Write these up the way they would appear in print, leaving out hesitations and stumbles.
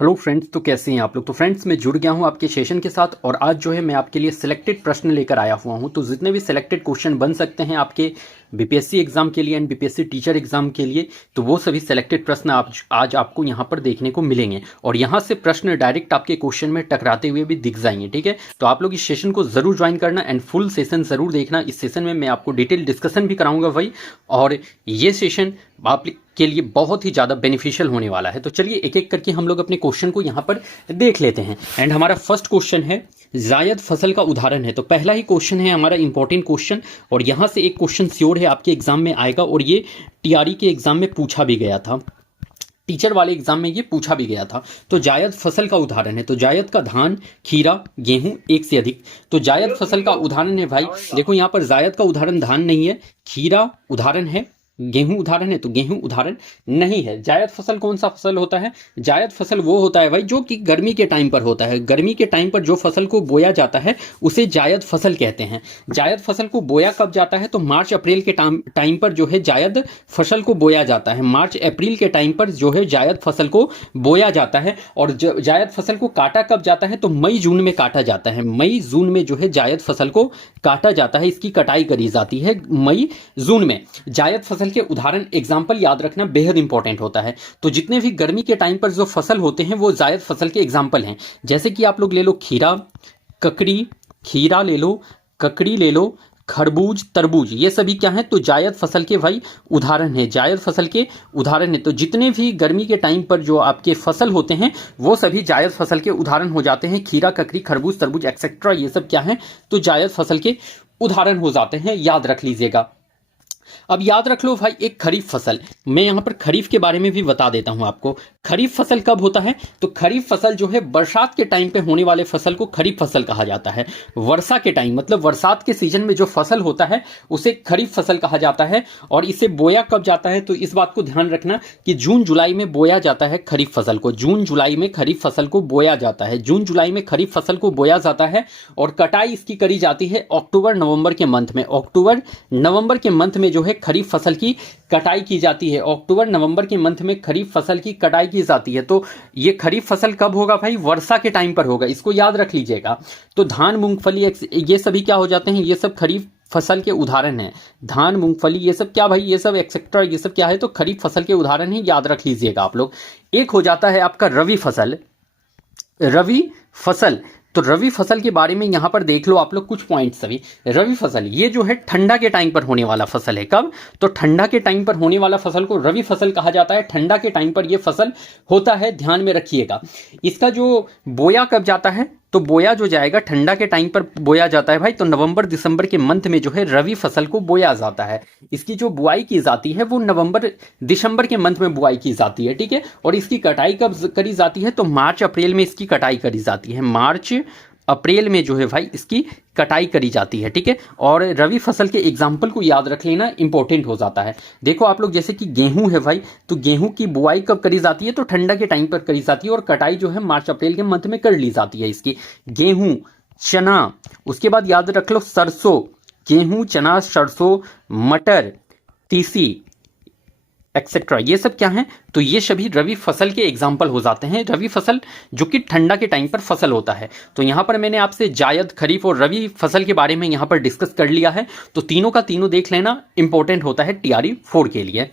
Hello friends, तो कैसे हैं आप लोग। तो फ्रेंड्स, मैं जुड़ गया हूं आपके सेशन के साथ और आज जो है मैं आपके लिए सिलेक्टेड प्रश्न लेकर आया हुआ हूं। तो जितने भी सिलेक्टेड क्वेश्चन बन सकते हैं आपके बीपीएससी एग्जाम के लिए एंड बीपीएससी टीचर एग्जाम के लिए, तो वो सभी सिलेक्टेड प्रश्न आज आपको यहां पर देखने को मिलेंगे और यहां से प्रश्न डायरेक्ट आपके क्वेश्चन में टकराते हुए भी दिख जाएंगे। ठीक है, तो आप लोग इस सेशन को जरूर ज्वाइन करना एंड फुल सेशन जरूर देखना। इस सेशन में मैं आपको डिटेल डिस्कशन भी कराऊंगा भाई, और ये सेशन आप के लिए बहुत ही ज़्यादा बेनिफिशियल होने वाला है। तो चलिए एक एक करके हम लोग अपने क्वेश्चन को यहाँ पर देख लेते हैं। एंड हमारा फर्स्ट क्वेश्चन है जायद फसल का उदाहरण है। तो पहला ही क्वेश्चन है हमारा इंपॉर्टेंट क्वेश्चन, और यहाँ से एक क्वेश्चन श्योर है आपके एग्जाम में आएगा, और ये टीआरई के एग्जाम में पूछा भी गया था, टीचर वाले एग्जाम में ये पूछा भी गया था। तो जायद फसल का उदाहरण है। तो जायद का धान, खीरा, गेहूं, एक से अधिक। तो जायद फसल का उदाहरण है भाई, देखो यहाँ पर जायद का उदाहरण धान नहीं है, खीरा उदाहरण है, गेहूं उदाहरण है, तो गेहूं उदाहरण नहीं है। जायद फसल कौन सा फसल होता है? जायद फसल वो होता है भाई जो कि गर्मी के टाइम पर होता है। गर्मी के टाइम पर जो फसल को बोया जाता है उसे जायद फसल कहते हैं। जायद फसल को बोया कब जाता है? तो मार्च अप्रैल के टाइम पर जो है जायद फसल को बोया जाता है। मार्च अप्रैल के टाइम पर जो है जायद फसल को बोया जाता है। और जायद फसल को काटा कब जाता है? तो मई जून में काटा जाता है। मई जून में जो है जायद फसल को काटा जाता है, इसकी कटाई करी जाती है मई जून में। जायद फसल के उदाहरण एग्जाम्पल याद रखना बेहद इंपॉर्टेंट होता है। तो जितने भी गर्मी के टाइम पर जो फसल होते हैं वो जायद फसल के एग्जाम्पल हैं। जैसे कि आप लोग ले लो खीरा, ककड़ी, खीरा ले लो, ककड़ी ले लो, खरबूज, तरबूज, ये सभी क्या है? तो जायद फसल के भाई उदाहरण है, जायद फसल के उदाहरण है। तो जितने भी गर्मी के टाइम पर जो आपके फसल होते हैं वो सभी जायद फसल के उदाहरण हो जाते हैं। खीरा, ककड़ी, खरबूज, तरबूज एक्सेट्रा, ये सब क्या है? तो जायद फसल के उदाहरण हो जाते हैं, याद रख लीजिएगा। अब याद रख लो भाई एक खरीफ फसल, मैं यहां पर खरीफ के बारे में भी बता देता हूं आपको। खरीफ फसल कब होता है? तो खरीफ फसल जो है बरसात के टाइम पे होने वाले फसल को खरीफ फसल कहा जाता है। वर्षा के टाइम मतलब बरसात के सीजन में जो फसल होता है उसे खरीफ फसल कहा जाता है। और इसे बोया कब जाता है? तो इस बात को ध्यान रखना कि जून जुलाई में बोया जाता है खरीफ फसल को। जून जुलाई में खरीफ फसल को बोया जाता है। जून जुलाई में खरीफ फसल को बोया जाता है और कटाई इसकी करी जाती है अक्टूबर नवंबर के मंथ में। अक्टूबर नवंबर के मंथ में जो है खरीफ फसल की कटाई की जाती है। अक्टूबर नवंबर के मंथ में खरीफ फसल की कटाई की जाती है। तो ये खरीफ फसल कब होगा भाई? वर्षा के टाइम पर होगा, इसको याद रख लीजिएगा। तो धान, मूंगफली, ये सभी क्या हो जाते हैं? ये सब खरीफ फसल के उदाहरण हैं। धान, मूंगफली, ये सब क्या भाई? ये सब एक्सेट्रा, ये सब क्या है? तो खरीफ फसल के उदाहरण है, याद रख लीजिएगा आप लोग। एक हो जाता है आपका रवि फसल। रवि फसल, तो रवि फसल के बारे में यहां पर देख लो आप लोग कुछ पॉइंट्स। सभी रवि फसल ये जो है ठंडा के टाइम पर होने वाला फसल है। कब? तो ठंडा के टाइम पर होने वाला फसल को रवि फसल कहा जाता है। ठंडा के टाइम पर यह फसल होता है, ध्यान में रखिएगा। इसका जो बोया कब जाता है? तो बोया जो जाएगा ठंडा के टाइम पर बोया जाता है भाई, तो नवंबर दिसंबर के मंथ में जो है रवि फसल को बोया जाता है। इसकी जो बुआई की जाती है वो नवंबर दिसंबर के मंथ में बुआई की जाती है, ठीक है। और इसकी कटाई कब करी जाती है? तो मार्च अप्रैल में इसकी कटाई करी जाती है। मार्च अप्रैल में जो है भाई इसकी कटाई करी जाती है, ठीक है। और रवि फसल के एग्जाम्पल को याद रख लेना, इंपॉर्टेंट हो जाता है। देखो आप लोग, जैसे कि गेहूं है भाई, तो गेहूं की बुआई कब करी जाती है? तो ठंडा के टाइम पर करी जाती है और कटाई जो है मार्च अप्रैल के मंथ में कर ली जाती है इसकी। गेहूं, चना, उसके बाद याद रख लो सरसों, गेहूं, चना, सरसों, मटर, तीसी एक्सेट्रा, ये सब क्या है? तो ये सभी रवि फसल के एग्जाम्पल हो जाते हैं। रवि फसल जो कि ठंडा के टाइम पर फसल होता है। तो यहां पर मैंने आपसे जायद, खरीफ और रवि फसल के बारे में यहां पर डिस्कस कर लिया है। तो तीनों का तीनों देख लेना, इंपॉर्टेंट होता है टीआरई 4 के लिए।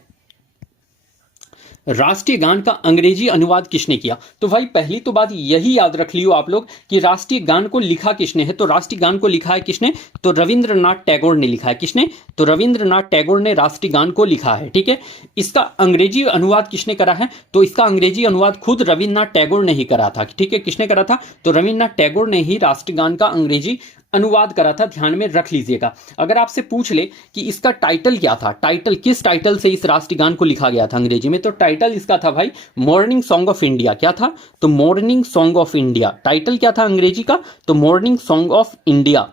राष्ट्रीय गान का अंग्रेजी अनुवाद किसने किया? तो भाई पहली तो बात यही याद रख लियो आप लोग कि राष्ट्रीय गान को लिखा किसने है? तो राष्ट्रीय गान को लिखा है किसने? तो रविंद्रनाथ टैगोर ने लिखा है। किसने? तो रविंद्रनाथ टैगोर ने राष्ट्रीय गान को लिखा है, ठीक है। इसका अंग्रेजी अनुवाद किसने करा है? तो इसका अंग्रेजी अनुवाद खुद रविंद्रनाथ टैगोर ने ही करा था, ठीक है। किसने करा था? तो रविंद्रनाथ टैगोर ने ही राष्ट्रीय गान का अंग्रेजी अनुवाद करा था, ध्यान में रख लीजिएगा। अगर आपसे पूछ ले कि इसका टाइटल क्या था, टाइटल किस टाइटल से इस राष्ट्रीय गान को लिखा गया था अंग्रेजी में, तो टाइटल इसका था भाई मॉर्निंग सॉन्ग ऑफ इंडिया। क्या था? तो morning song of India. Title क्या था अंग्रेजी का? तो morning song of India.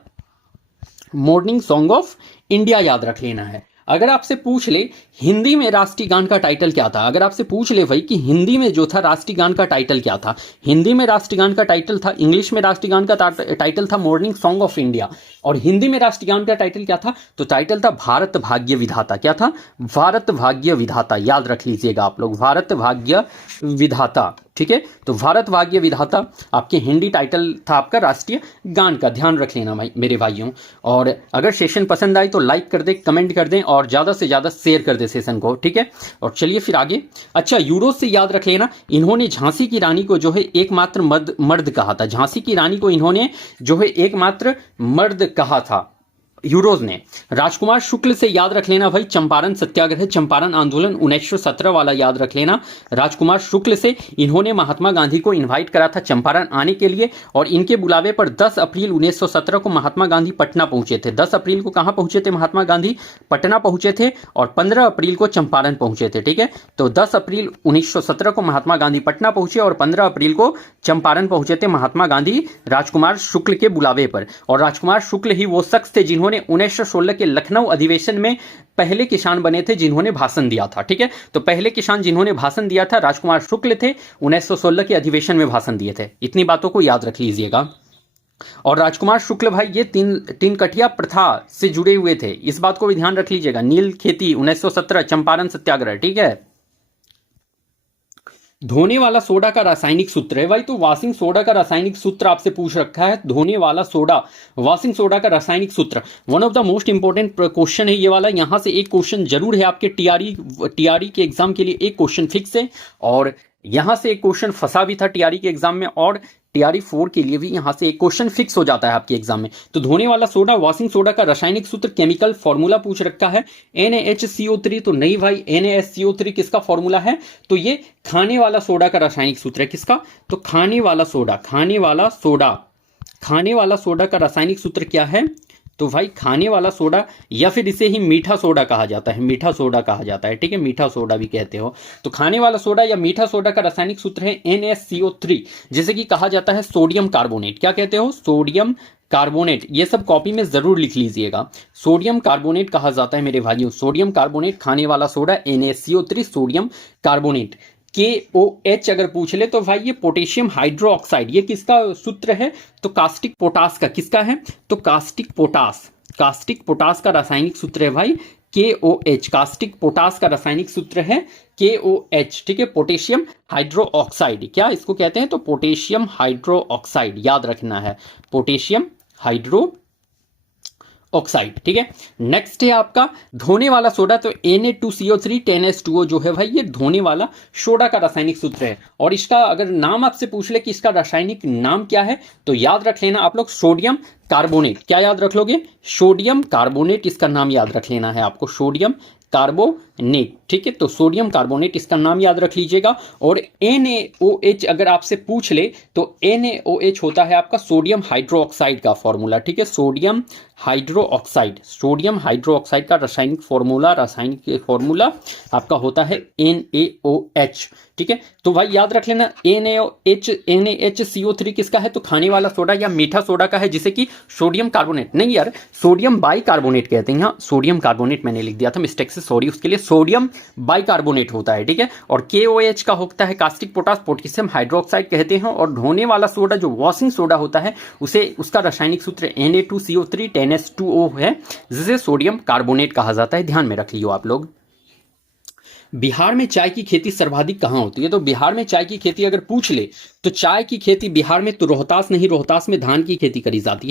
Morning song of India याद रख लेना है। अगर आपसे पूछ ले हिंदी में राष्ट्रीय गान का टाइटल क्या था, अगर आपसे पूछ ले भाई कि हिंदी में जो था राष्ट्रीय गान का टाइटल क्या था, हिंदी में राष्ट्रीय गान का टाइटल था, इंग्लिश में राष्ट्रीय गान का टाइटल था मॉर्निंग सॉन्ग ऑफ इंडिया, और हिंदी में राष्ट्रीय गान का टाइटल क्या था? तो टाइटल था भारत भाग्य विधाता। क्या था? भारत भाग्य विधाता, याद रख लीजिएगा आप लोग, भारत भाग्य विधाता। ठीक है। तो भारत भाग्य विधाता आपके हिंदी टाइटल था आपका राष्ट्रीय गान का, ध्यान रख लेना भाई मेरे भाइयों। और अगर सेशन पसंद आई तो लाइक कर दे, कमेंट कर दें और ज़्यादा से ज़्यादा शेयर कर दे सेशन को, ठीक है। और चलिए फिर आगे। अच्छा, यूरोज से याद रख लेना, इन्होंने झांसी की रानी को जो है एकमात्र मर्द कहा था। झांसी की रानी को इन्होंने जो है एकमात्र मर्द कहा था यूरोज ने। राजकुमार शुक्ल से याद रख लेना भाई, चंपारण सत्याग्रह, चंपारण आंदोलन 1917 वाला याद रख लेना। राजकुमार शुक्ल से इन्होंने महात्मा गांधी को इनवाइट करा था चंपारण आने के लिए, और इनके बुलावे पर 10 अप्रैल 1917 को महात्मा गांधी पटना पहुंचे थे। 10 अप्रैल को कहां पहुंचे थे महात्मा गांधी? पटना पहुंचे थे, और 15 अप्रैल को चंपारण पहुंचे थे, ठीक है। तो 10 अप्रैल 1917 को महात्मा गांधी पटना पहुंचे और 15 अप्रैल को चंपारण पहुंचे थे महात्मा गांधी राजकुमार शुक्ल के बुलावे पर। और राजकुमार शुक्ल ही वो शख्स थे जिन्होंने 1916 के लखनऊ अधिवेशन में पहले किसान बने थे जिन्होंने भाषण दिया था, ठीक है। तो पहले किसान जिन्होंने भाषण दिया था राजकुमार शुक्ल थे, 1916 के अधिवेशन में भाषण दिए थे। इतनी बातों को याद रख लीजिएगा। और राजकुमार शुक्ल भाई ये तीन कठिया प्रथा से जुड़े हुए थे, इस बात को भी ध्यान रख लीजिएगा। नील खेती 1917, चंपारण सत्याग्रह, ठीक है। धोने वाला सोडा का रासायनिक सूत्र है भाई, तो वॉशिंग सोडा का रासायनिक सूत्र आपसे पूछ रखा है। धोने वाला सोडा, वॉशिंग सोडा का रासायनिक सूत्र, one of the most important question है ये वाला। यहां से एक क्वेश्चन जरूर है आपके टीआरई के एग्जाम के लिए, एक क्वेश्चन फिक्स है। और यहां से एक क्वेश्चन फंसा भी था टीआरई के एग्जाम में, और टीआरई 4 के लिए भी यहां से एक क्वेश्चन फिक्स हो जाता है आपके एग्जाम में। तो धोने वाला सोडा, वॉशिंग सोडा का रासायनिक सूत्र, केमिकल फॉर्मूला पूछ रखा है NaHCO3। तो नहीं भाई, NaHCO3 किसका फॉर्मूला है? तो ये खाने वाला सोडा का रासायनिक सूत्र है। किसका? तो खाने वाला सोडा का रासायनिक सूत्र क्या है? तो भाई खाने वाला सोडा, या फिर इसे ही मीठा सोडा कहा जाता है, मीठा सोडा कहा जाता है, ठीक है। मीठा सोडा भी कहते हो। तो खाने वाला सोडा या मीठा सोडा का रासायनिक सूत्र है NaCO3, जिसे कि कहा जाता है सोडियम कार्बोनेट। क्या कहते हो? Sodium carbonate. ये सब कॉपी में जरूर लिख लीजिएगा। सोडियम कार्बोनेट कहा जाता है मेरे भाइयों, सोडियम कार्बोनेट, खाने वाला soda NaCO3 sodium carbonate. KOH अगर पूछ ले तो भाई ये पोटेशियम हाइड्रोक्साइड, ये किसका सूत्र है? तो कास्टिक पोटास का। किसका है? तो कास्टिक पोटास का रासायनिक सूत्र है भाई KOH। कास्टिक पोटास का रासायनिक सूत्र है KOH, ठीक है। पोटेशियम हाइड्रोक्साइड, क्या इसको कहते हैं? तो पोटेशियम हाइड्रोक्साइड, याद रखना है, पोटेशियम हाइड्रो ऑक्साइड, ठीक है। नेक्स्ट है आपका धोने वाला सोडा, तो Na2CO3 10H2O जो है भाई ये धोने वाला सोडा का रासायनिक सूत्र है। और इसका अगर नाम आपसे पूछ ले कि इसका रासायनिक नाम क्या है, तो याद रख लेना आप लोग सोडियम कार्बोनेट। क्या याद रख लोगे? सोडियम कार्बोनेट, इसका नाम याद रख लेना है आपको, सोडियम कार्बोनेट, ठीक है। तो सोडियम कार्बोनेट इसका नाम याद रख लीजिएगा। और NaOH अगर आपसे पूछ ले तो NaOH होता है आपका सोडियम हाइड्रोक्साइड का फॉर्मूला, ठीक है। सोडियम हाइड्रोक्साइड का रासायनिक फॉर्मूला आपका होता है NaOH, ठीक है। तो भाई याद रख लेना NaHCO3 किसका है? तो खाने वाला सोडा या मीठा सोडा का है, जिसे कि सोडियम कार्बोनेट, नहीं यार सोडियम बाइकार्बोनेट कहते हैं। यहाँ सोडियम कार्बोनेट मैंने लिख दिया था मिस्टेक से, सॉरी उसके लिए। सोडियम बाइकार्बोनेट होता है, ठीक है। और KOH का होता है कास्टिक पोटास, पोटेशियम हाइड्रोक्साइड कहते हैं। और धोने वाला सोडा जो वॉशिंग सोडा होता है उसका रासायनिक सूत्र Na2CO3 10H2O है, जिसे सोडियम कार्बोनेट कहा जाता है। ध्यान में रख लियो आप लोग। बिहार में चाय की खेती सर्वाधिक कहाँ होती है? तो बिहार में चाय की खेती अगर पूछ ले तो चाय की खेती बिहार में तो रोहतास में धान की खेती करी जाती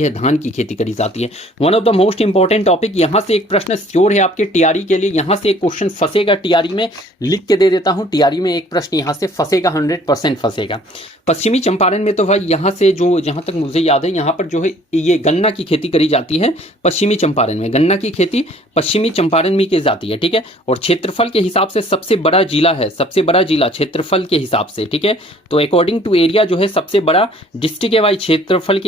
है, one of the most important topic. यहां से एक प्रश्न श्योर है आपके टीआरई के लिए, यहां से एक क्वेश्चन फंसेगा टीआरई में, लिख के दे देता हूं, टीआरई में एक प्रश्न यहां से फंसेगा, 100% फंसेगा। पश्चिमी चंपारण में तो भाई यहां से जो जहां तक मुझे याद है यहां पर जो है ये गन्ना की खेती करी जाती है पश्चिमी चंपारण में, गन्ना की खेती पश्चिमी चंपारण में की जाती है, ठीक है। और क्षेत्रफल के हिसाब से सबसे बड़ा जिला है, क्षेत्रफल के हिसाब से, ठीक है। तो अकॉर्डिंग टू एरिया जो है सबसे बड़ा डिस्ट्रिक्ट है भाई, क्षेत्रफल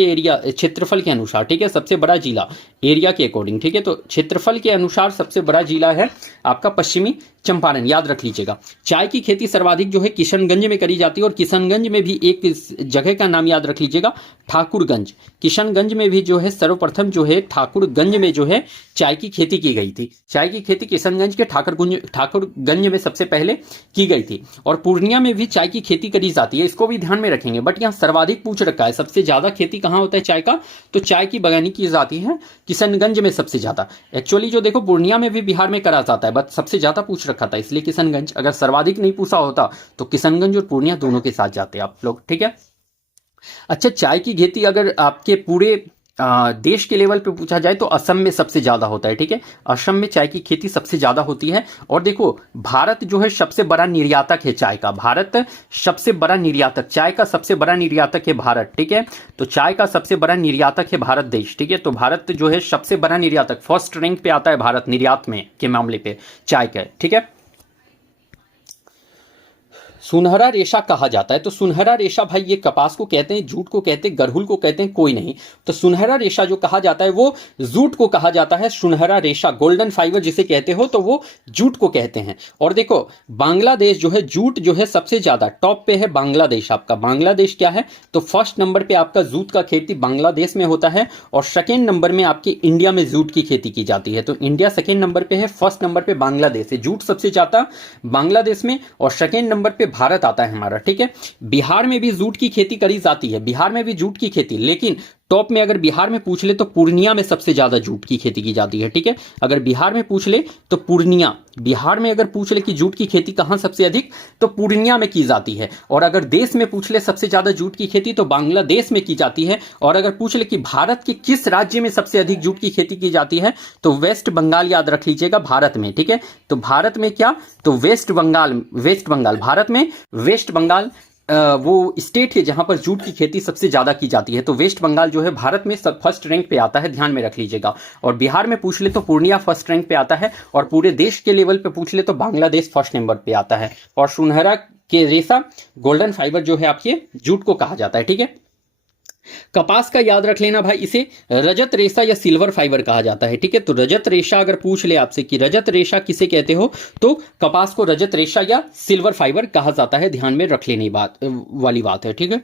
के अनुसार, ठीक है। सबसे बड़ा जिला एरिया के अकॉर्डिंग, ठीक है। तो क्षेत्रफल के अनुसार सबसे बड़ा जिला है आपका पश्चिमी चंपारण, याद रख लीजिएगा। चाय की खेती सर्वाधिक जो है किशनगंज में करी जाती है, और किशनगंज में भी एक जगह का नाम याद रख लीजिएगा, ठाकुरगंज। किशनगंज में भी जो है सर्वप्रथम जो है ठाकुरगंज में जो है चाय की खेती की गई थी। चाय की खेती किशनगंज के ठाकुरगंज में सबसे पहले की गई थी। और पूर्णिया में भी चाय की खेती करी जाती है, इसको भी ध्यान में रखेंगे। बट यहाँ सर्वाधिक पूछ रखा है सबसे ज्यादा खेती कहाँ होता है चाय का, तो चाय की बगानी की जाती है किशनगंज में सबसे ज्यादा। एक्चुअली जो देखो पूर्णिया में भी बिहार में करा जाता है, बट सबसे ज्यादा पूछ रखा था इसलिए किशनगंज। अगर सर्वाधिक नहीं पूछा होता तो किशनगंज और पूर्णिया दोनों के साथ जाते आप लोग, ठीक है। अच्छा, चाय की खेती अगर आपके पूरे देश के लेवल पे पूछा जाए तो असम में सबसे ज्यादा होता है, ठीक है। असम में चाय की खेती सबसे ज्यादा होती है। और देखो भारत जो है सबसे बड़ा निर्यातक है चाय का, भारत सबसे बड़ा निर्यातक, चाय का सबसे बड़ा निर्यातक है भारत, ठीक है। तो चाय का सबसे बड़ा निर्यातक है भारत देश, ठीक है। तो भारत जो है सबसे बड़ा निर्यातक, फर्स्ट रैंक पे आता है भारत निर्यात में के मामले पे चाय का, ठीक है। सुनहरा रेशा कहा जाता है, तो सुनहरा रेशा भाई ये कपास को कहते हैं, जूट को कहते हैं, गरहुल को कहते हैं, कोई नहीं। तो सुनहरा रेशा जो कहा जाता है वो जूट को कहा जाता है। सुनहरा रेशा, गोल्डन फाइबर जिसे कहते हो, तो वो जूट को कहते हैं। और देखो बांग्लादेश जो है जूट जो है सबसे ज्यादा टॉप पे है बांग्लादेश आपका। बांग्लादेश क्या है, तो फर्स्ट नंबर पे आपका जूट का खेती बांग्लादेश में होता है। और सेकेंड नंबर में आपके इंडिया में जूट की खेती की जाती है। तो इंडिया सेकेंड नंबर पे है, फर्स्ट नंबर पे बांग्लादेश है, जूट सबसे ज्यादा बांग्लादेश में, और सेकेंड नंबर पे भारत आता है हमारा, ठीक है। बिहार में भी जूट की खेती करी जाती है, बिहार में भी जूट की खेती, लेकिन टॉप में अगर बिहार में पूछ ले तो पूर्णिया में सबसे ज्यादा जूट की खेती की जाती है, ठीक है। अगर बिहार में पूछ ले तो पूर्णिया, बिहार में अगर पूछ ले कि जूट की खेती कहां सबसे अधिक, तो पूर्णिया में की जाती है। और अगर देश में पूछ ले सबसे ज्यादा जूट की खेती तो बांग्लादेश में की जाती है। और अगर पूछ ले कि भारत के किस राज्य में सबसे अधिक जूट की खेती की जाती है, तो वेस्ट बंगाल याद रख लीजिएगा, भारत में, ठीक है। तो भारत में क्या, तो वेस्ट बंगाल, वेस्ट बंगाल भारत में, वेस्ट बंगाल वो स्टेट है जहां पर जूट की खेती सबसे ज्यादा की जाती है। तो वेस्ट बंगाल जो है भारत में सब फर्स्ट रैंक पे आता है, ध्यान में रख लीजिएगा। और बिहार में पूछ ले तो पूर्णिया फर्स्ट रैंक पे आता है। और पूरे देश के लेवल पे पूछ ले तो बांग्लादेश फर्स्ट नंबर पे आता है। और सुनहरा के रेशा, गोल्डन फाइबर जो है आपके जूट को कहा जाता है, ठीक है। कपास का याद रख लेना भाई, इसे रजत रेशा या सिल्वर फाइबर कहा जाता है, ठीक है। तो रजत रेशा अगर पूछ ले आपसे कि रजत रेशा किसे कहते हो, तो कपास को रजत रेशा या सिल्वर फाइबर कहा जाता है, ध्यान में रख लेने वाली बात है, ठीक है।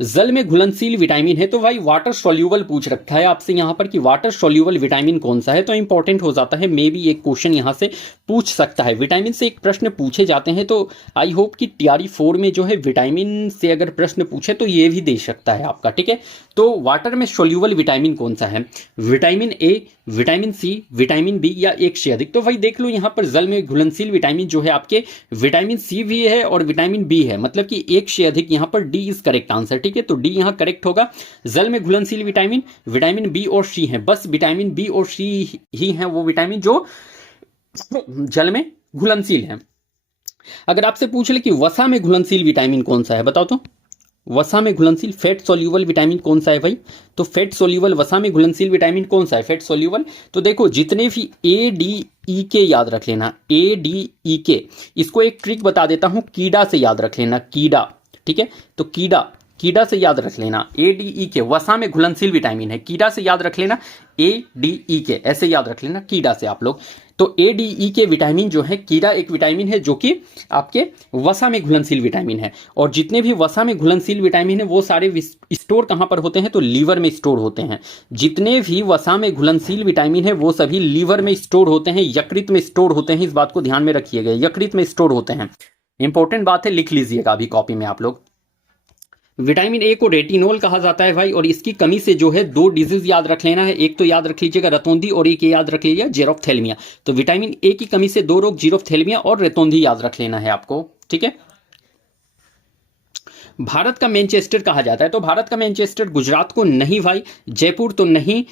जल में घुलनशील विटामिन है, तो भाई वाटर सोल्यूबल पूछ रखा है आपसे यहां पर कि वाटर सोल्यूबल विटामिन कौन सा है, तो इंपॉर्टेंट हो जाता है, मे भी एक क्वेश्चन यहां से पूछ सकता है। विटामिन से एक प्रश्न पूछे जाते हैं, तो आई होप कि टीआरई 4 में जो है विटामिन से अगर प्रश्न पूछे तो ये भी दे सकता है आपका, ठीक है। तो वाटर में सोल्यूबल विटामिन कौन सा है, vitamin A, vitamin C, vitamin B या एक से अधिक। तो भाई देख लो यहां पर जल में घुलनशील विटामिन जो है आपके विटामिन सी भी है और विटामिन बी है, मतलब कि एक से अधिक, यहां पर डी इज करेक्ट आंसर, ठीक है। तो डी यहां करेक्ट होगा। जल में घुलनशील विटामिन विटामिन बी और सी है, बस विटामिन बी और सी ही है वो विटामिन जो जल में घुलनशील है। अगर आपसे पूछ ले कि वसा में घुलनशील विटामिन कौन सा है, बताओ तो। वसा में घुलनशील फैट सोल्यूबल विटामिन कौन सा है भाई, तो फैट सोल्यूबल वसा में घुलनशील विटामिन कौन सा है, फैट सोल्यूबल। तो देखो जितने भी ए डी ई के याद रख लेना, ए डी ई के, इसको एक ट्रिक बता देता हूं, कीड़ा से याद रख लेना, कीड़ा, ठीक है। तो कीड़ा, कीड़ा से याद रख लेना, ए डी ई के वसा में घुलनशील विटामिन है, कीड़ा से याद रख लेना, ए डी ई के ऐसे याद रख लेना कीड़ा से आप लोग। तो ए डी ई के विटामिन जो है, कीड़ा एक विटामिन है जो कि आपके वसा में घुलनशील विटामिन है। और जितने भी वसा में घुलनशील विटामिन है वो सारे स्टोर कहां पर होते हैं, तो लीवर में स्टोर होते हैं। जितने भी वसा में घुलनशील विटामिन है वो सभी लीवर में स्टोर होते हैं, यकृत में स्टोर होते हैं, इस बात को ध्यान में रखिएगा, यकृत में स्टोर होते हैं। इंपॉर्टेंट बात है, लिख लीजिएगा अभी कॉपी में आप लोग। विटामिन ए को रेटिनोल कहा जाता है भाई, और इसकी कमी से जो है दो डिजीज याद रख लेना है, एक तो याद रख लीजिएगा रतौंधी और एक याद रख लीजिएगा जेरोफ्थेल्मिया। तो विटामिन ए की कमी से दो रोग जीरोफ्थेल्मिया और रतौंधी याद रख लेना है आपको, ठीक है। भारत का मैनचेस्टर कहा जाता है, तो भारत का मैनचेस्टर गुजरात को नहीं भाई, जयपुर तो नहीं,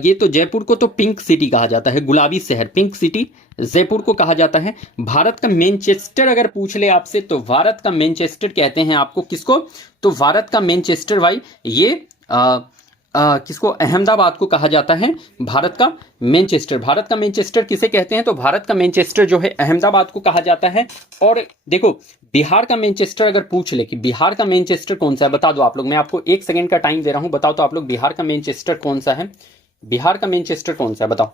ये तो जयपुर को तो पिंक सिटी कहा जाता है, गुलाबी शहर, पिंक सिटी जयपुर को कहा जाता है। भारत का मैनचेस्टर अगर पूछ ले आपसे तो भारत का मैनचेस्टर कहते हैं आपको किसको, तो भारत का मैनचेस्टर भाई ये किसको, अहमदाबाद को कहा जाता है भारत का मैनचेस्टर। भारत का मैनचेस्टर किसे कहते हैं, तो भारत का मैनचेस्टर जो है अहमदाबाद को कहा जाता है। और देखो बिहार का मैनचेस्टर अगर पूछ ले कि बिहार का मैनचेस्टर कौन सा है, बता दो आप लोग, मैं आपको 1 सेकंड का टाइम दे रहा हूं, बताओ तो आप लोग बिहार का मैनचेस्टर कौन सा है, बिहार का मैनचेस्टर कौन सा है, बताओ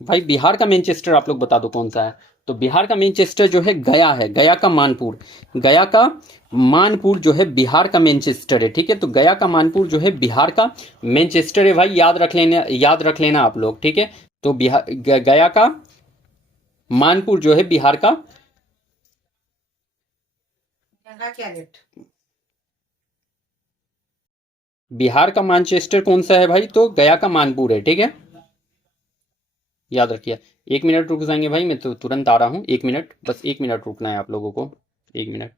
भाई, बिहार का मैनचेस्टर आप लोग बता दो कौन सा है। तो बिहार का मैनचेस्टर जो है गया है, गया का मानपुर, गया का मानपुर जो है बिहार का मैनचेस्टर है, ठीक है। तो गया का मानपुर जो है बिहार का मैनचेस्टर है भाई, याद रख लेना आप लोग, ठीक है। तो बिहार गया का मानपुर जो है बिहार का बिहार का मानचेस्टर कौन सा है भाई? तो गया का मानपुर है, ठीक है, याद रखिए। 1 मिनट रुक जाएंगे भाई, मैं तो तुरंत आ रहा हूँ। 1 मिनट, बस 1 मिनट रुकना है आप लोगों को। 1 मिनट।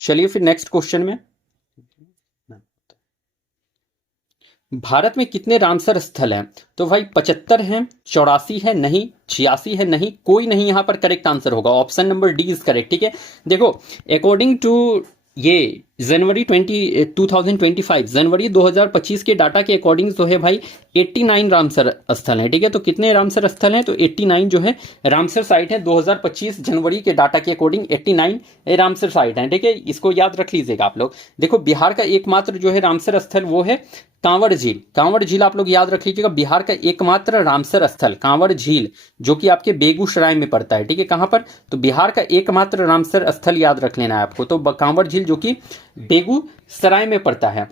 चलिए फिर नेक्स्ट क्वेश्चन में। भारत में कितने रामसर स्थल हैं? तो भाई 75 हैं, 84 है, नहीं 86 है, नहीं कोई नहीं यहाँ पर करेक्ट आंसर होगा। Option number D is correct, ठीक है। देखो अकॉर्डिंग टू ये जनवरी 2025 जनवरी 2025 के डाटा के अकॉर्डिंग जो है भाई 89 रामसर स्थल हैं, ठीक है। तो कितने रामसर स्थल हैं? तो 89 जो है रामसर साइट है। 2025 जनवरी के डाटा के अकॉर्डिंग 89 रामसर साइट हैं, ठीक है। इसको याद रख लीजिएगा आप लोग। देखो बिहार का एकमात्र जो है रामसर स्थल वो है कांवड़ झील। कांवड़ झील आप लोग याद रख लीजिएगा, बिहार का एकमात्र रामसर स्थल कांवड़ झील, जो कि आपके बेगूसराय में पड़ता है, ठीक है। कहां पर? तो बिहार का एकमात्र रामसर स्थल याद रख लेना है आपको, तो कांवड़ झील जो कि बेगूसराय में पड़ता है।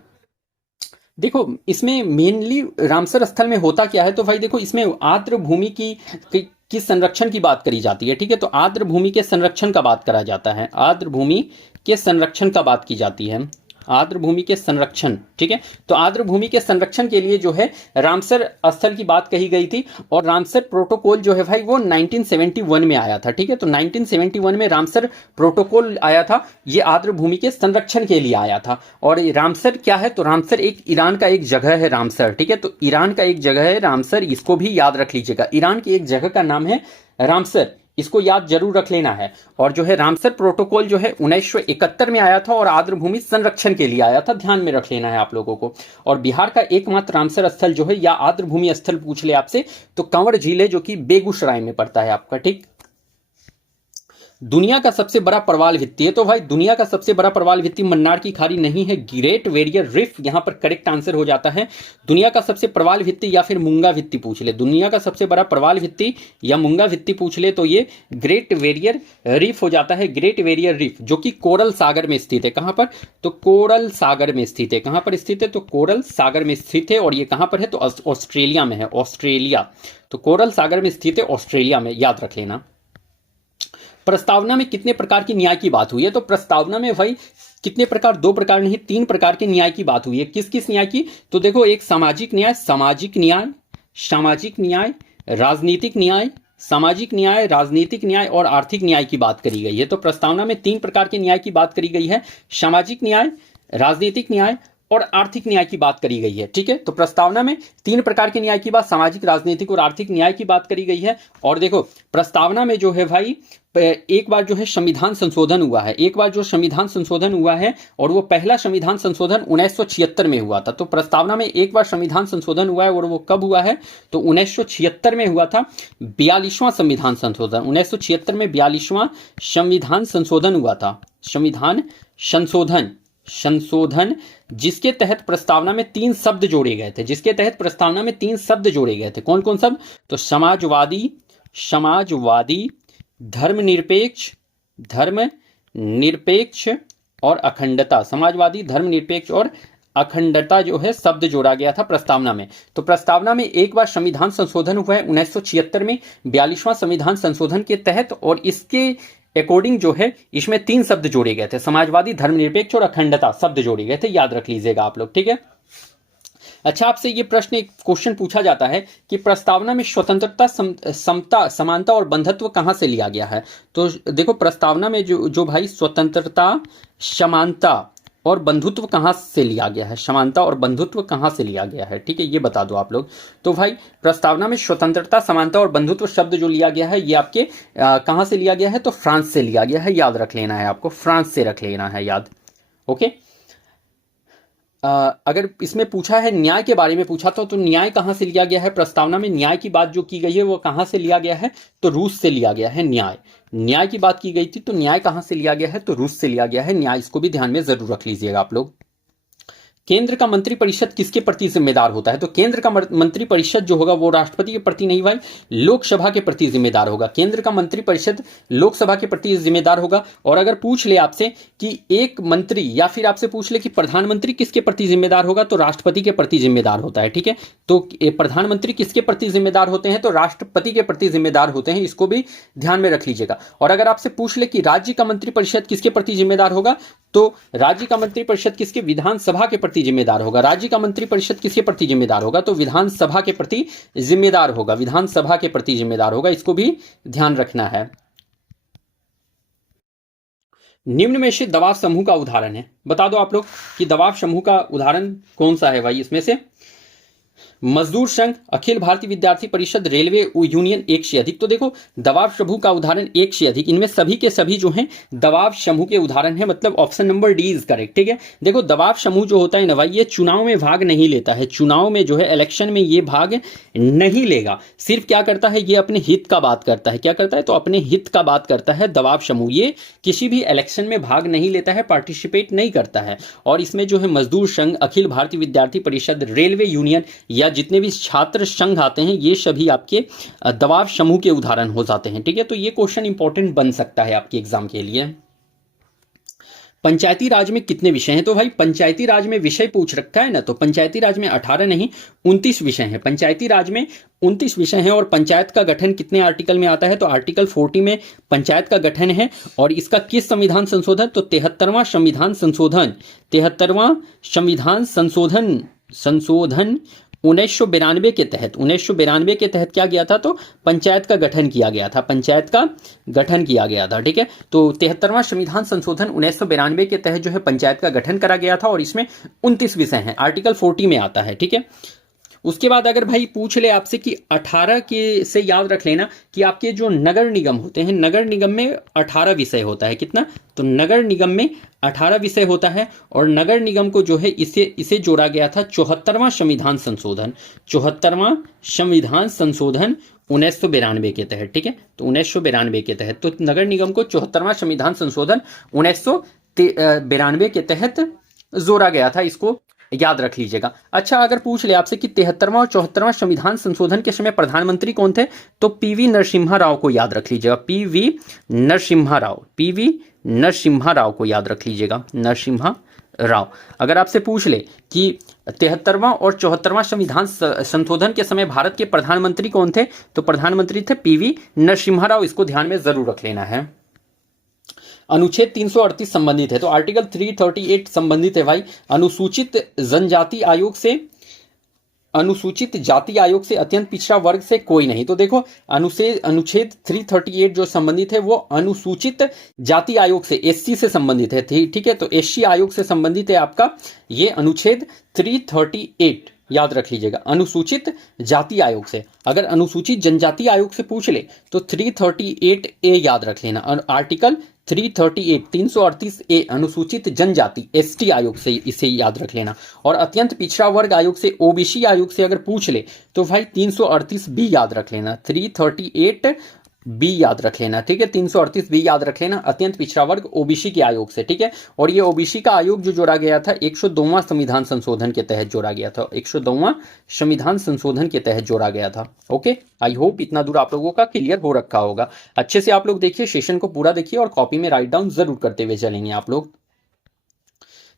देखो इसमें मेनली रामसर स्थल में होता क्या है, तो भाई देखो इसमें आर्द्र भूमि की संरक्षण की बात करी जाती है, ठीक है। तो आर्द्र भूमि के संरक्षण का बात करा जाता है, आर्द्र भूमि के संरक्षण का बात की जाती है, आर्द्र भूमि के संरक्षण, ठीक है। तो आर्द्र भूमि के संरक्षण के लिए जो है रामसर स्थल की बात कही गई थी। और रामसर प्रोटोकॉल जो है भाई वो 1971 में आया था, ठीक है। तो 1971 में रामसर प्रोटोकॉल आया था, ये आर्द्र भूमि के संरक्षण के लिए आया था। और रामसर क्या है? तो रामसर एक ईरान का एक जगह है रामसर, ठीक है। तो ईरान का एक जगह है रामसर, इसको भी याद रख लीजिएगा। ईरान की एक जगह का नाम है रामसर, इसको याद जरूर रख लेना है। और जो है रामसर प्रोटोकॉल जो है 1971 में आया था और आर्द्र भूमि संरक्षण के लिए आया था, ध्यान में रख लेना है आप लोगों को। और बिहार का एकमात्र रामसर स्थल जो है या आर्द्र भूमि स्थल पूछ ले आपसे तो कांवड़ झील है, जो कि बेगूसराय में पड़ता है आपका, ठीक। दुनिया का सबसे बड़ा प्रवाल भित्ति है, तो भाई दुनिया का सबसे बड़ा प्रवाल भित्ति मन्नार की खाड़ी नहीं है, ग्रेट बैरियर रीफ यहां पर करेक्ट आंसर हो जाता है। दुनिया का सबसे प्रवाल भित्ति या फिर मूंगा भित्ति पूछ ले, दुनिया का सबसे बड़ा प्रवाल भित्ति या मूंगा भित्ति पूछ ले तो ये ग्रेट बैरियर रीफ हो जाता है। ग्रेट बैरियर रीफ जो कि कोरल सागर में स्थित है, कहां पर? तो कोरल सागर में स्थित है। कहां पर स्थित है? तो कोरल सागर में स्थित है। और ये कहां पर है? तो ऑस्ट्रेलिया में है, ऑस्ट्रेलिया। तो कोरल सागर में स्थित है, ऑस्ट्रेलिया में, याद रख लेना। प्रस्तावना में कितने प्रकार की न्याय की बात हुई है? तो प्रस्तावना में भाई कितने प्रकार? 2 प्रकार नहीं 3 प्रकार के न्याय की बात हुई है। किस किस न्याय की? तो देखो एक सामाजिक न्याय, सामाजिक न्याय, सामाजिक न्याय, राजनीतिक न्याय, सामाजिक न्याय, राजनीतिक न्याय और आर्थिक न्याय की बात करी गई है। तो प्रस्तावना में 3 प्रकार के न्याय की बात करी गई है, सामाजिक न्याय, राजनीतिक न्याय और आर्थिक न्याय की बात करी गई है, ठीक है। तो प्रस्तावना में 3 प्रकार के न्याय की बात, सामाजिक, राजनीतिक और आर्थिक न्याय की बात करी गई है। और देखो प्रस्तावना में जो है भाई एक बार जो है संविधान संशोधन हुआ है, एक बार जो संविधान संशोधन हुआ है और वो पहला संविधान संशोधन 1976 में हुआ था। तो प्रस्तावना में एक बार संविधान संशोधन हुआ है और वो कब हुआ है? तो 1976 में हुआ था, 42वां संविधान संशोधन। 1976 में 42वां संविधान संशोधन हुआ था, संविधान संशोधन जिसके तहत प्रस्तावना में 3 शब्द जोड़े गए थे, जिसके तहत प्रस्तावना में 3 शब्द जोड़े गए थे। कौन कौन शब्द? तो समाजवादी, समाजवादी, धर्मनिरपेक्ष और अखंडता। समाजवादी, धर्मनिरपेक्ष और अखंडता जो है शब्द जोड़ा गया था प्रस्तावना में। तो प्रस्तावना में एक बार संविधान संशोधन हुआ है 1976 में 42वां संविधान संशोधन के तहत, और इसके अकॉर्डिंग जो है इसमें 3 शब्द जोड़े गए थे, समाजवादी, धर्मनिरपेक्ष और अखंडता शब्द जोड़े गए थे, याद रख लीजिएगा आप लोग, ठीक है। अच्छा आपसे ये प्रश्न, एक क्वेश्चन पूछा जाता है कि प्रस्तावना में स्वतंत्रता, समता, समानता और बंधुत्व कहां से लिया गया है? तो देखो प्रस्तावना में जो भाई स्वतंत्रता, समानता और बंधुत्व कहां से लिया गया है, समानता और बंधुत्व कहां से लिया गया है, ठीक है, ये बता दो आप लोग। तो भाई प्रस्तावना में स्वतंत्रता, समानता और बंधुत्व शब्द जो लिया गया है ये आपके कहां से लिया गया है? तो फ्रांस से लिया गया है, याद रख लेना है आपको, फ्रांस से रख लेना है याद, ओके। अगर इसमें पूछा है न्याय के बारे में पूछा तो न्याय कहां से लिया गया है? प्रस्तावना में न्याय की बात जो की गई है वो कहां से लिया गया है? तो रूस से लिया गया है न्याय। न्याय की बात की गई थी तो न्याय कहां से लिया गया है? तो रूस से लिया गया है न्याय, इसको भी ध्यान में जरूर रख लीजिएगा आप लोग। केंद्र का मंत्रिपरिषद किसके प्रति जिम्मेदार होता है? तो केंद्र का मंत्रिपरिषद जो होगा वो राष्ट्रपति के प्रति नहीं भाई, लोकसभा के प्रति जिम्मेदार होगा। केंद्र का मंत्रिपरिषद लोकसभा के प्रति जिम्मेदार होगा। और अगर पूछ ले आपसे कि एक मंत्री या फिर आपसे पूछ ले कि प्रधानमंत्री किसके प्रति जिम्मेदार होगा, तो राष्ट्रपति के प्रति जिम्मेदार होता है। ठीक है, तो प्रधानमंत्री किसके प्रति जिम्मेदार होते हैं? तो राष्ट्रपति के प्रति जिम्मेदार होते हैं, इसको भी ध्यान में रख लीजिएगा। और अगर आपसे पूछ ले कि राज्य का मंत्रिपरिषद किसके प्रति जिम्मेदार होगा, तो राज्य का मंत्रिपरिषद किसके? विधानसभा के प्रति जिम्मेदार होगा। राज्य का मंत्रिपरिषद किसके प्रति जिम्मेदार होगा? तो विधानसभा के प्रति जिम्मेदार होगा, विधानसभा के प्रति जिम्मेदार होगा, इसको भी ध्यान रखना है। निम्न में से दबाव समूह का उदाहरण है, बता दो आप लोग कि दबाव समूह का उदाहरण कौन सा है भाई? इसमें से मजदूर संघ, अखिल भारतीय विद्यार्थी परिषद, रेलवे यूनियन, एक से अधिक। तो देखो दबाव समूह का उदाहरण एक से अधिक, इनमें सभी के सभी जो हैं दबाव समूह के उदाहरण है, मतलब option number D is correct. ठीक है, देखो दबाव समूह जो होता है ना भाई, ये चुनाव में भाग नहीं लेता है, चुनाव में जो है इलेक्शन में ये भाग नहीं लेगा, सिर्फ क्या करता है, ये अपने हित का बात करता है। क्या करता है? तो अपने हित का बात करता है दबाव समूह। ये किसी भी इलेक्शन में भाग नहीं लेता है, पार्टिसिपेट नहीं करता है। और इसमें जो है मजदूर संघ, अखिल भारतीय विद्यार्थी परिषद, रेलवे यूनियन या जितने भी छात्र संघ आते हैं, ये सभी आपके दबाव समूह के उदाहरण हो जाते हैं। ठीक है, तो ये क्वेश्चन इंपॉर्टेंट बन सकता है आपके एग्जाम के लिए। पंचायती राज में कितने विषय हैं? तो भाई पंचायती राज में विषय पूछ रखा है ना, तो पंचायती राज में 18 नहीं 29 विषय हैं। पंचायती राज में 29 विषय हैं। और पंचायत का गठन कितने आर्टिकल में आता है? तो आर्टिकल 40 में पंचायत का गठन है। और इसका किस संविधान संशोधन? तो 73वां संविधान संशोधन, 73वां संविधान संशोधन 1992 के तहत, 1992 के तहत क्या किया था? तो पंचायत का गठन किया गया था, पंचायत का गठन किया गया था। ठीक है, तो 73वां संविधान संशोधन 1992 के तहत जो है पंचायत का गठन करा गया था। और इसमें 29 विषय हैं, आर्टिकल 40 में आता है। ठीक है, उसके बाद अगर भाई पूछ ले आपसे कि 18 के से याद रख लेना कि आपके जो नगर निगम होते हैं, नगर निगम में 18 विषय होता है। कितना? तो नगर निगम में 18 विषय होता है। और नगर निगम को जो है इसे जोड़ा गया था 74वां संविधान संशोधन, 74वां संविधान संशोधन 1992 के तहत। ठीक है, तो 1992 के तहत तो नगर निगम को 74वां संविधान संशोधन 1992 के तहत जोड़ा गया था, इसको याद रख लीजिएगा। अच्छा, अगर पूछ ले आपसे कि 73वां और 74वां संविधान संशोधन के समय प्रधानमंत्री कौन थे? तो पीवी नरसिम्हा राव को याद रख लीजिएगा, पीवी नरसिम्हा राव, पीवी नरसिम्हा राव को याद रख लीजिएगा, नरसिम्हा राव। अगर आपसे पूछ ले कि 73वां और 74वां संविधान संशोधन के समय भारत के प्रधानमंत्री कौन थे? तो प्रधानमंत्री थे पीवी नरसिम्हा राव, इसको ध्यान में जरूर रख लेना है। अनुच्छेद 338 संबंधित है, तो आर्टिकल 338 संबंधित है भाई अनुसूचित जनजाति आयोग से, अनुसूचित जाति आयोग से, अत्यंत पिछड़ा वर्ग से कोई नहीं। तो देखो अनुच्छेद 338 जो संबंधित है वो अनुसूचित जाति आयोग से, एससी से संबंधित है। ठीक है, तो एससी आयोग से संबंधित है आपका ये अनुच्छेद 338, याद रख लीजिएगा, अनुसूचित जाति आयोग से। अगर अनुसूचित जनजाति आयोग से पूछ ले तो 338 ए याद रख लेना, आर्टिकल 338 338 ए अनुसूचित जनजाति एसटी आयोग से इसे याद रख लेना। और अत्यंत पिछड़ा वर्ग आयोग से, ओबीसी आयोग से अगर पूछ ले तो भाई 338 बी याद रख लेना, 338 बी याद रख लेना। ठीक है, 338 बी याद रख लेना, अत्यंत पिछड़ा वर्ग ओबीसी के आयोग से। ठीक है, और ये ओबीसी का आयोग जो जोड़ा गया था 102वां संविधान संशोधन के तहत जोड़ा गया था, 102वां संविधान संशोधन के तहत जोड़ा गया था। ओके, आई होप इतना दूर आप लोगों का क्लियर हो रखा होगा। अच्छे से आप लोग देखिए, सेशन को पूरा देखिए और कॉपी में राइट डाउन जरूर करते हुए चलेंगे आप लोग।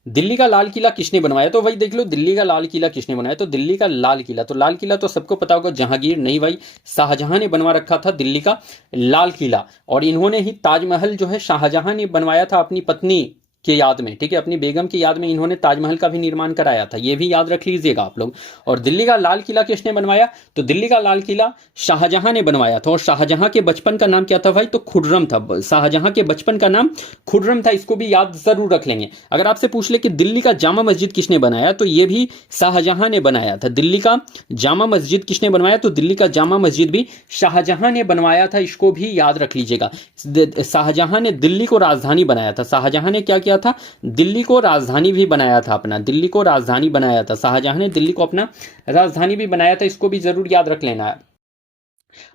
दिल्ली का लाल किला किसने बनवाया? तो भाई देख लो दिल्ली का लाल किला किसने बनाया? तो दिल्ली का लाल किला, तो लाल किला तो सबको पता होगा जहांगीर नहीं भाई, शाहजहां ने बनवा रखा था दिल्ली का लाल किला। और इन्होंने ही ताजमहल जो है शाहजहां ने बनवाया था अपनी पत्नी के याद में। ठीक है, अपनी बेगम की याद में इन्होंने ताजमहल का भी निर्माण कराया था, ये भी याद रख लीजिएगा आप लोग। और दिल्ली का लाल किला किसने बनवाया? तो दिल्ली का लाल किला शाहजहां ने बनवाया था। और शाहजहां के बचपन का नाम क्या था भाई? तो खुर्रम था, शाहजहां के बचपन का नाम खुर्रम था, इसको भी याद जरूर रख लेंगे। अगर आपसे पूछ ले कि दिल्ली का जामा मस्जिद किसने बनाया, तो ये भी शाहजहां ने बनाया था। दिल्ली का जामा मस्जिद किसने बनवाया? तो दिल्ली का जामा मस्जिद भी शाहजहां ने बनवाया था, इसको भी याद रख लीजिएगा। शाहजहां ने दिल्ली को राजधानी बनाया था, शाहजहां ने क्या किया था? दिल्ली को राजधानी भी बनाया था अपना, दिल्ली को राजधानी बनाया था, शाहजहां ने दिल्ली को अपना राजधानी भी बनाया था, इसको भी जरूर याद रख लेना है।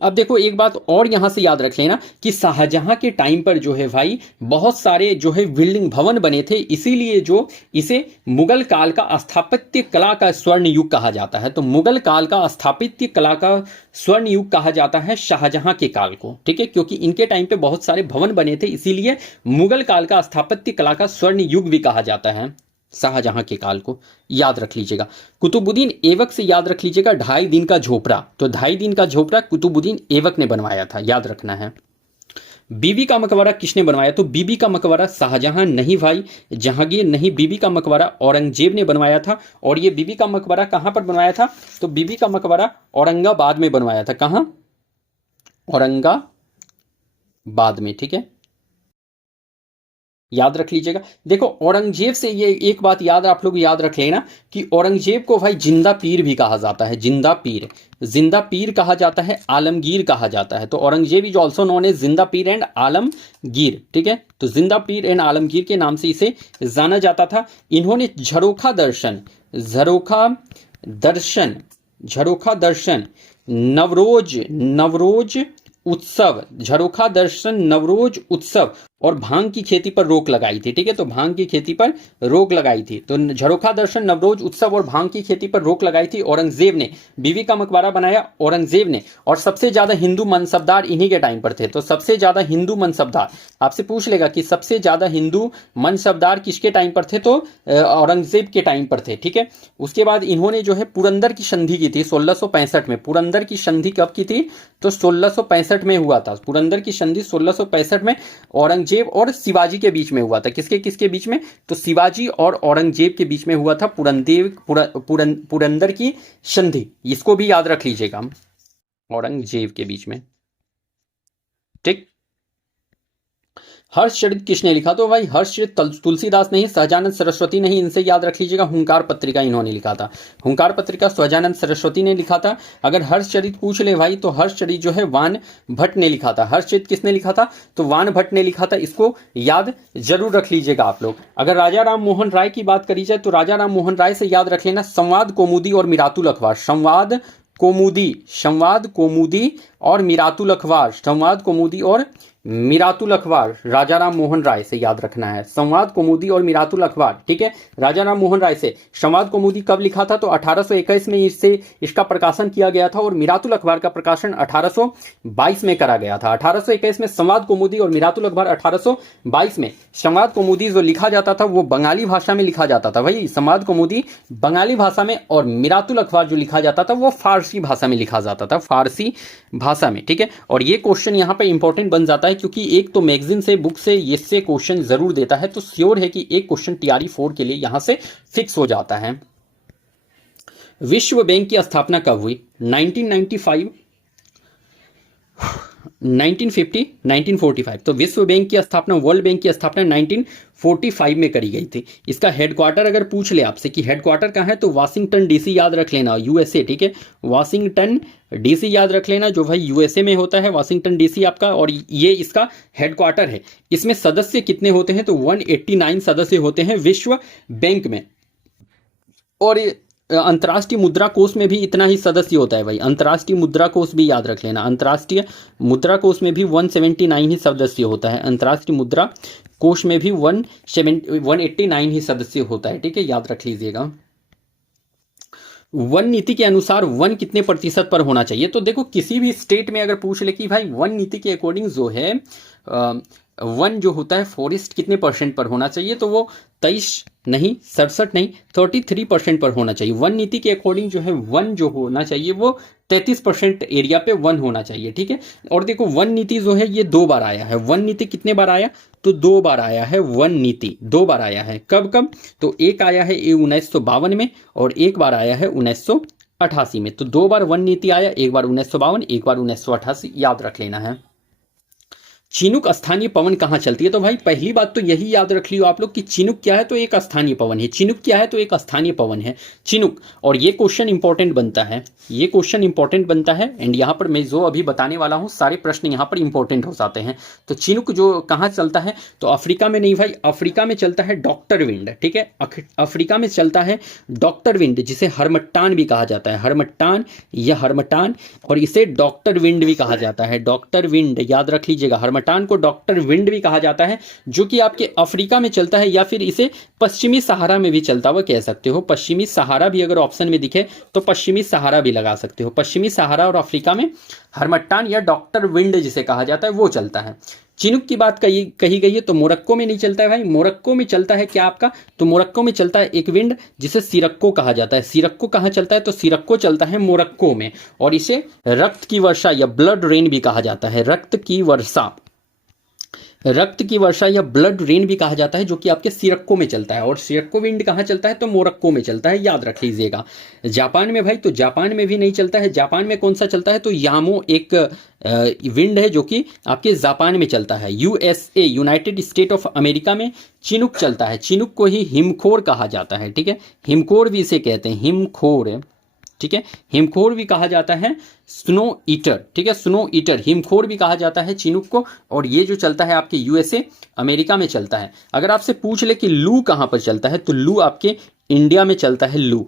अब देखो एक बात और यहां से याद रख लेना कि शाहजहां के टाइम पर जो है भाई बहुत सारे जो है बिल्डिंग भवन बने थे, इसीलिए जो इसे मुगल काल का स्थापत्य कला का स्वर्ण युग कहा जाता है। तो मुगल काल का स्थापत्य कला का स्वर्ण युग कहा जाता है शाहजहां के काल को, ठीक है, क्योंकि इनके टाइम पे बहुत सारे भवन बने थे, इसीलिए मुगल काल का स्थापत्य कला का स्वर्ण युग भी कहा जाता है शाहजहां के काल को। याद रख लीजिएगा। कुतुबुद्दीन ऐबक से याद रख लीजिएगा 2.5 दिन का झोपड़ा। तो 2.5 दिन का झोपड़ा कुतुबुद्दीन ऐबक ने बनवाया था, याद रखना है। बीबी का मकबरा किसने बनवाया? तो बीबी का मकबरा शाहजहां नहीं भाई, जहांगीर नहीं, बीबी का मकबरा औरंगजेब ने बनवाया था। और ये बीबी का मकबरा कहां पर बनवाया था? तो बीबी का मकबरा औरंगाबाद में बनवाया था। कहां? औरंगाबाद में, ठीक है, याद रख लीजिएगा। देखो औरंगजेब से ये एक बात याद आप लोग याद रख लेना कि औरंगजेब को भाई जिंदा पीर भी कहा जाता है, जिंदा पीर कहा जाता है, आलमगीर कहा जाता है। तो Aurangzeb is also known as Zinda Pir and Alamgir, ठीक है। तो जिंदा पीर एंड आलमगीर के नाम से इसे जाना जाता था। इन्होंने झरोखा दर्शन, नवरोज उत्सव और भांग की खेती पर रोक लगाई थी, ठीक है। तो भांग की खेती पर रोक लगाई थी। तो झरोखा दर्शन, नवरोज उत्सव और भांग की खेती पर रोक लगाई थी औरंगजेब ने। बीबी का मकबरा बनाया औरंगजेब ने। और सबसे ज्यादा हिंदू मनसबदार इन्हीं के टाइम पर थे। तो सबसे ज्यादा हिंदू मनसबदार आपसे पूछ लेगा कि सबसे ज्यादा हिंदू मनसबदार किसके टाइम पर थे? तो औरंगजेब के टाइम पर थे, ठीक है। उसके बाद इन्होंने जो है पुरंदर की संधि की थी 1665 में। पुरंदर की संधि कब की थी? तो 1665 में हुआ था। पुरंदर की संधि 1665 में औरंगजेब और शिवाजी के बीच में हुआ था। किसके बीच में? तो शिवाजी और औरंगजेब के बीच में हुआ था पुरंदर की संधि। इसको भी याद रख लीजिएगा, औरंगजेब के बीच में, ठीक। हर्षचरित किसने लिखा? तो भाई हर्षचरित तुलसीदास नहीं, सहजानंद सरस्वती नहीं, इनसे याद रख लीजिएगा। हुंकार पत्रिका इन्होंने लिखा था। हुंकार पत्रिका सहजानंद सरस्वती ने लिखा था। अगर हर्षचरित पूछ ले भाई तो हर्षचरित जो है वान भट्ट ने लिखा था। हर्षचरित किसने लिखा था? तो वान भट्ट ने लिखा था। इसको याद जरूर रख लीजिएगा आप लोग। अगर राजा राम मोहन राय की बात करी जाए तो राजा राम मोहन राय से याद रख लेना संवाद कौमुदी और मिरातुल अखबार। संवाद कौमुदी और मिरातुल अखबार राजा राम मोहन राय से याद रखना है। संवाद कौमुदी और मिरातुल अखबार, ठीक है, राजा राम मोहन राय से। संवाद कौमुदी कब लिखा था? तो 1821 में इसका प्रकाशन किया गया था। और मिरातुल अखबार का प्रकाशन 1822 में करा गया था। 1821 में संवाद कौमुदी और मिरातुल अखबार 1822 में। संवाद कौमुदी जो लिखा जाता था वो बंगाली भाषा में लिखा जाता था भाई। संवाद कौमुदी बंगाली भाषा में और मिरातुल अखबार जो लिखा जाता था वो फारसी भाषा में लिखा जाता था, फारसी भाषा में, ठीक है। और ये क्वेश्चन यहाँ पे इंपॉर्टेंट बन जाता है क्योंकि एक तो मैगजीन से, बुक से, इससे क्वेश्चन जरूर देता है। तो श्योर है कि एक क्वेश्चन टीआरई 4 के लिए यहां से फिक्स हो जाता है। विश्व बैंक की स्थापना कब हुई? 1995, 1950, 1945। तो विश्व बैंक की स्थापना, वर्ल्ड बैंक की स्थापना 1945 में करी गई थी। इसका हेडक्वार्टर अगर पूछ ले आपसे कि हेडक्वार्टर कहाँ है तो वाशिंगटन डीसी याद रख लेना, यूएसए, ठीक है। वाशिंगटन डीसी याद रख लेना जो भाई यूएसए में होता है, वाशिंगटन डीसी आपका। और ये इसका हेडक्वार्टर है। इसमें सदस्य कितने होते हैं? तो 189 सदस्य होते हैं विश्व बैंक में। और अंतर्राष्ट्रीय मुद्रा कोष में भी इतना ही सदस्य होता है भाई। अंतर्राष्ट्रीय मुद्रा कोष भी याद रख लेना। अंतर्राष्ट्रीय मुद्रा कोष में भी 179 ही सदस्य होता है। अंतर्राष्ट्रीय मुद्रा कोष में भी 189 ही सदस्य होता है, ठीक है, याद रख लीजिएगा। वन नीति के अनुसार वन कितने प्रतिशत पर होना चाहिए? तो देखो किसी भी स्टेट में अगर पूछ ले कि भाई वन नीति के अकॉर्डिंग जो है वन जो होता है फॉरेस्ट कितने % पर होना चाहिए, तो वो 23 नहीं, 67 नहीं, 33% पर होना चाहिए। वन नीति के अकॉर्डिंग जो है वन जो होना चाहिए वो 33% एरिया पे वन होना चाहिए, ठीक है। और देखो वन नीति जो है ये 2 बार आया है। वन नीति कितने बार आया? तो 2 बार आया है। वन नीति 2 बार आया है। कब कब? तो एक आया है 1952 में और एक बार आया है 1988 में। तो 2 बार वन नीति आया, एक बार 1952, एक बार 1988, याद रख लेना है। चिनुक स्थानीय पवन कहाँ चलती है? तो भाई पहली बात तो यही याद रख लियो आप लोग कि चिनुक क्या है, तो एक स्थानीय पवन है। चिनुक क्या है? तो एक स्थानीय पवन है चिनुक। और ये क्वेश्चन इंपॉर्टेंट बनता है, ये क्वेश्चन इंपॉर्टेंट बनता है। एंड यहाँ पर मैं जो अभी बताने वाला हूँ सारे प्रश्न यहाँ पर इंपॉर्टेंट हो जाते हैं। तो चिनुक जो कहाँ चलता है? तो अफ्रीका में नहीं भाई, अफ्रीका में चलता है डॉक्टर विंड, ठीक है। अफ्रीका में चलता है डॉक्टर विंड, जिसे हरमट्टान भी कहा जाता है, हरमट्टान या हरमटान, और इसे डॉक्टर विंड भी कहा जाता है। डॉक्टर विंड याद रख लीजिएगा, हरमटान को डॉक्टर विंड भी कहा जाता है, जो कि आपके अफ्रीका में चलता है, या फिर इसे पश्चिमी सहारा में भी चलता हुआ कह सकते हो। पश्चिमी सहारा भी अगर ऑप्शन में दिखे तो पश्चिमी सहारा भी लगा सकते हो। पश्चिमी सहारा और अफ्रीका में हरमट्टान या डॉक्टर विंड जिसे कहा जाता है वो चलता है। चिनुक की बात कही गई है तो मोरक्को में नहीं चलता है भाई। मोरक्को में चलता है क्या आपका? तो मोरक्को में चलता है एक विंड जिसे सिरक्को कहा जाता है। सिरक्को कहाँ चलता है? तो सिरक्को चलता है मोरक्को में, और इसे रक्त की वर्षा या ब्लड रेन भी कहा जाता है। रक्त की वर्षा या ब्लड रेन भी कहा जाता है, जो कि आपके सिरक्को में चलता है। और सिरक्को विंड कहाँ चलता है? तो मोरक्को में चलता है, याद रख लीजिएगा। जापान में भाई, तो जापान में भी नहीं चलता है। जापान में कौन सा चलता है? तो यामो एक विंड है जो कि आपके जापान में चलता है। USA United state of America में चिनुक चलता है। चिनुक को ही हिमखोर कहा जाता है, ठीक है। हिमखोर भी इसे कहते हैं, हिमखोर, ठीक है। हिमखोर भी कहा जाता है स्नो ईटर, ठीक है। स्नो ईटर हिमखोर भी कहा जाता है चिनुक को। और ये जो चलता है आपके यूएसए अमेरिका में चलता है। अगर आपसे पूछ ले कि लू कहाँ पर चलता है, तो लू आपके इंडिया में चलता है। लू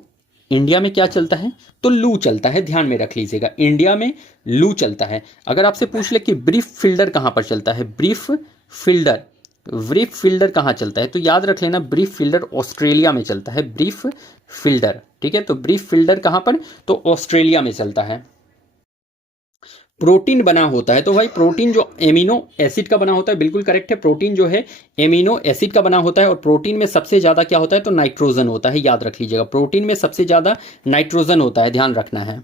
इंडिया में क्या चलता है? तो लू चलता है, ध्यान में रख लीजिएगा, इंडिया में लू चलता है। अगर आपसे पूछ ले कि ब्रीफ फिल्डर कहाँ पर चलता है, ब्रीफ फिल्डर कहाँ चलता है, तो याद रख लेना ब्रीफ फिल्डर ऑस्ट्रेलिया में चलता है। ब्रीफ फिल्डर, ठीक है। तो ब्रीफ फिल्डर कहाँ पर? तो ऑस्ट्रेलिया में चलता है। प्रोटीन बना होता है, तो भाई प्रोटीन जो एमिनो एसिड का बना होता है, बिल्कुल करेक्ट है। प्रोटीन जो है एमिनो एसिड का बना होता है, और प्रोटीन में सबसे ज्यादा क्या होता है? तो नाइट्रोजन होता है, याद रख लीजिएगा। प्रोटीन में सबसे ज्यादा नाइट्रोजन होता है, ध्यान रखना है।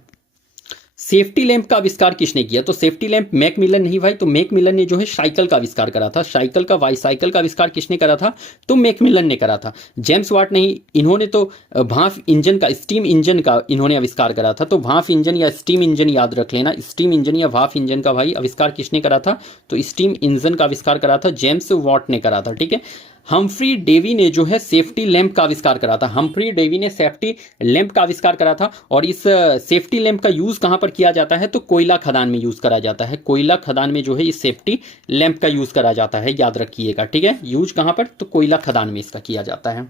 सेफ्टी लैंप का आविष्कार किसने किया? तो सेफ्टी लैंप मैकमिलन नहीं भाई, तो मैकमिलन ने जो है साइकिल का आविष्कार करा था। साइकिल का बाईसाइकिल का आविष्कार किसने करा था? तो मैकमिलन ने करा था। जेम्स वाट नहीं, इन्होंने तो भाप इंजन का, स्टीम इंजन का इन्होंने आविष्कार करा था। तो भाप इंजन या स्टीम इंजन याद रख लेना, स्टीम इंजन या भाप इंजन का भाई आविष्कार किसने करा था? तो स्टीम इंजन का आविष्कार करा था जेम्स वाट ने करा था, ठीक है। हम्फ्री डेवी ने जो है सेफ्टी लैंप का आविष्कार करा था। हम्फ्री डेवी ने सेफ्टी लैंप का आविष्कार करा था। और इस सेफ्टी लैंप का यूज कहां पर किया जाता है? तो कोयला खदान में यूज करा जाता है। कोयला खदान में जो है इस सेफ्टी लैंप का यूज करा जाता है, याद रखिएगा, ठीक है। यूज कहां पर? तो कोयला खदान में इसका किया जाता है।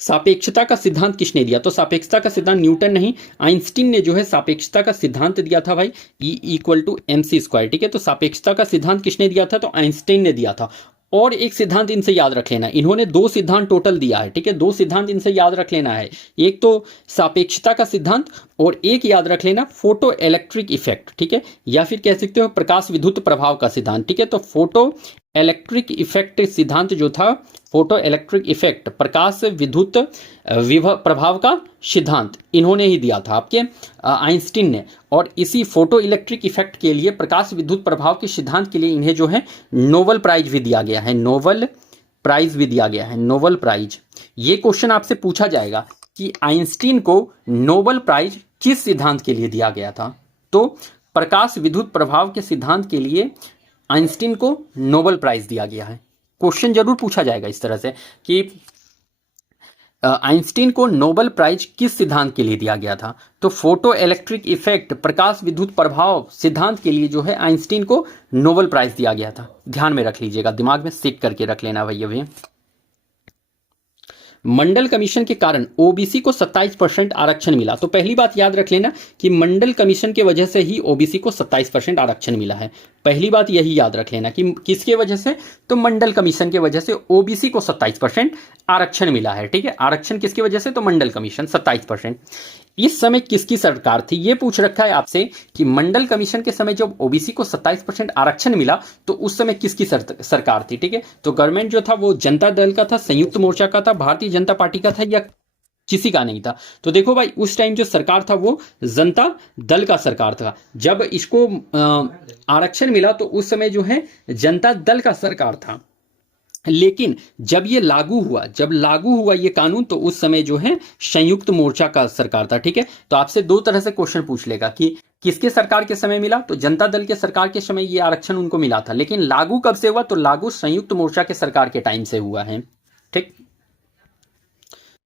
सापेक्षता का सिद्धांत किसने दिया? तो सापेक्षता का सिद्धांत न्यूटन नहीं, आइंस्टीन ने जो है सापेक्षता का सिद्धांत दिया था भाई, E=mc², ठीक है। तो सापेक्षता का सिद्धांत किसने दिया था? तो आइंस्टीन ने दिया था। और एक सिद्धांत इनसे याद रख लेना, इन्होंने दो सिद्धांत टोटल दिया है, ठीक है। दो सिद्धांत इनसे याद रख लेना है, एक तो सापेक्षता का सिद्धांत, और एक याद रख लेना फोटो इलेक्ट्रिक इफेक्ट, ठीक है। या फिर कह सकते हो प्रकाश विद्युत प्रभाव का सिद्धांत, ठीक है। तो फोटो इलेक्ट्रिक इफेक्ट सिद्धांत जो था, फोटो इलेक्ट्रिक इफेक्ट प्रकाश विद्युत प्रभाव का सिद्धांत इन्होंने ही दिया था, आपके आइंस्टीन ने। और इसी फोटो इलेक्ट्रिक इफेक्ट के लिए, प्रकाश विद्युत प्रभाव के सिद्धांत के लिए इन्हें जो है नोबेल प्राइज भी दिया गया है। नोबेल प्राइज भी दिया गया है, नोबेल प्राइज। ये क्वेश्चन आपसे पूछा जाएगा कि आइंस्टीन को नोबेल प्राइज किस सिद्धांत के लिए दिया गया था? तो प्रकाश विद्युत प्रभाव के सिद्धांत के लिए आइंस्टीन को नोबेल प्राइज दिया गया है। क्वेश्चन जरूर पूछा जाएगा इस तरह से कि आइंस्टीन को नोबेल प्राइज किस सिद्धांत के लिए दिया गया था? तो फोटो इलेक्ट्रिक इफेक्ट प्रकाश विद्युत प्रभाव सिद्धांत के लिए जो है आइंस्टीन को नोबेल प्राइज दिया गया था। ध्यान में रख लीजिएगा, दिमाग में सेट करके रख लेना भैया भी। मंडल कमीशन के कारण ओबीसी को 27% आरक्षण मिला। तो पहली बात याद रख लेना कि मंडल कमीशन के वजह से ही ओबीसी को 27% आरक्षण मिला है। पहली बात यही याद रख लेना कि किसके वजह से? तो मंडल कमीशन के वजह से ओबीसी को 27% आरक्षण मिला है, ठीक है। आरक्षण किसकी वजह से? तो मंडल कमीशन 27%। इस समय किसकी सरकार थी? ये पूछ रखा है आपसे कि मंडल कमीशन के समय जब ओबीसी को 27% आरक्षण मिला तो उस समय किसकी सरकार थी, ठीक है। तो गवर्नमेंट जो था वो जनता दल का था, संयुक्त मोर्चा का था, भारतीय जनता पार्टी का था, या किसी का नहीं था? तो देखो भाई, उस टाइम जो सरकार था वो जनता दल का सरकार था। जब इसको आरक्षण मिला तो उस समय जो है जनता दल का सरकार था। लेकिन जब ये लागू हुआ, जब लागू हुआ ये कानून, तो उस समय जो है संयुक्त मोर्चा का सरकार था। ठीक है, तो आपसे दो तरह से क्वेश्चन पूछ लेगा कि किसके सरकार के समय मिला, तो जनता दल के सरकार के समय ये आरक्षण उनको मिला था, लेकिन लागू कब से हुआ, तो लागू संयुक्त मोर्चा के सरकार के टाइम से हुआ है। ठीक।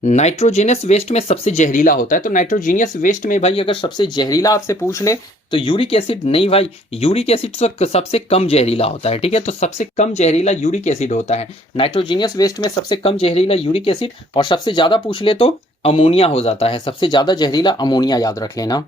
नाइट्रोजनस वेस्ट में सबसे जहरीला होता है, तो नाइट्रोजीनियस वेस्ट में भाई अगर सबसे जहरीला आपसे पूछ ले तो यूरिक एसिड नहीं भाई, यूरिक एसिड तो सबसे कम जहरीला होता है। ठीक है, तो सबसे कम जहरीला यूरिक एसिड होता है। नाइट्रोजीनियस वेस्ट में सबसे कम जहरीला यूरिक एसिड, और सबसे ज्यादा पूछ ले तो अमोनिया हो जाता है, सबसे ज्यादा जहरीला अमोनिया, याद रख लेना।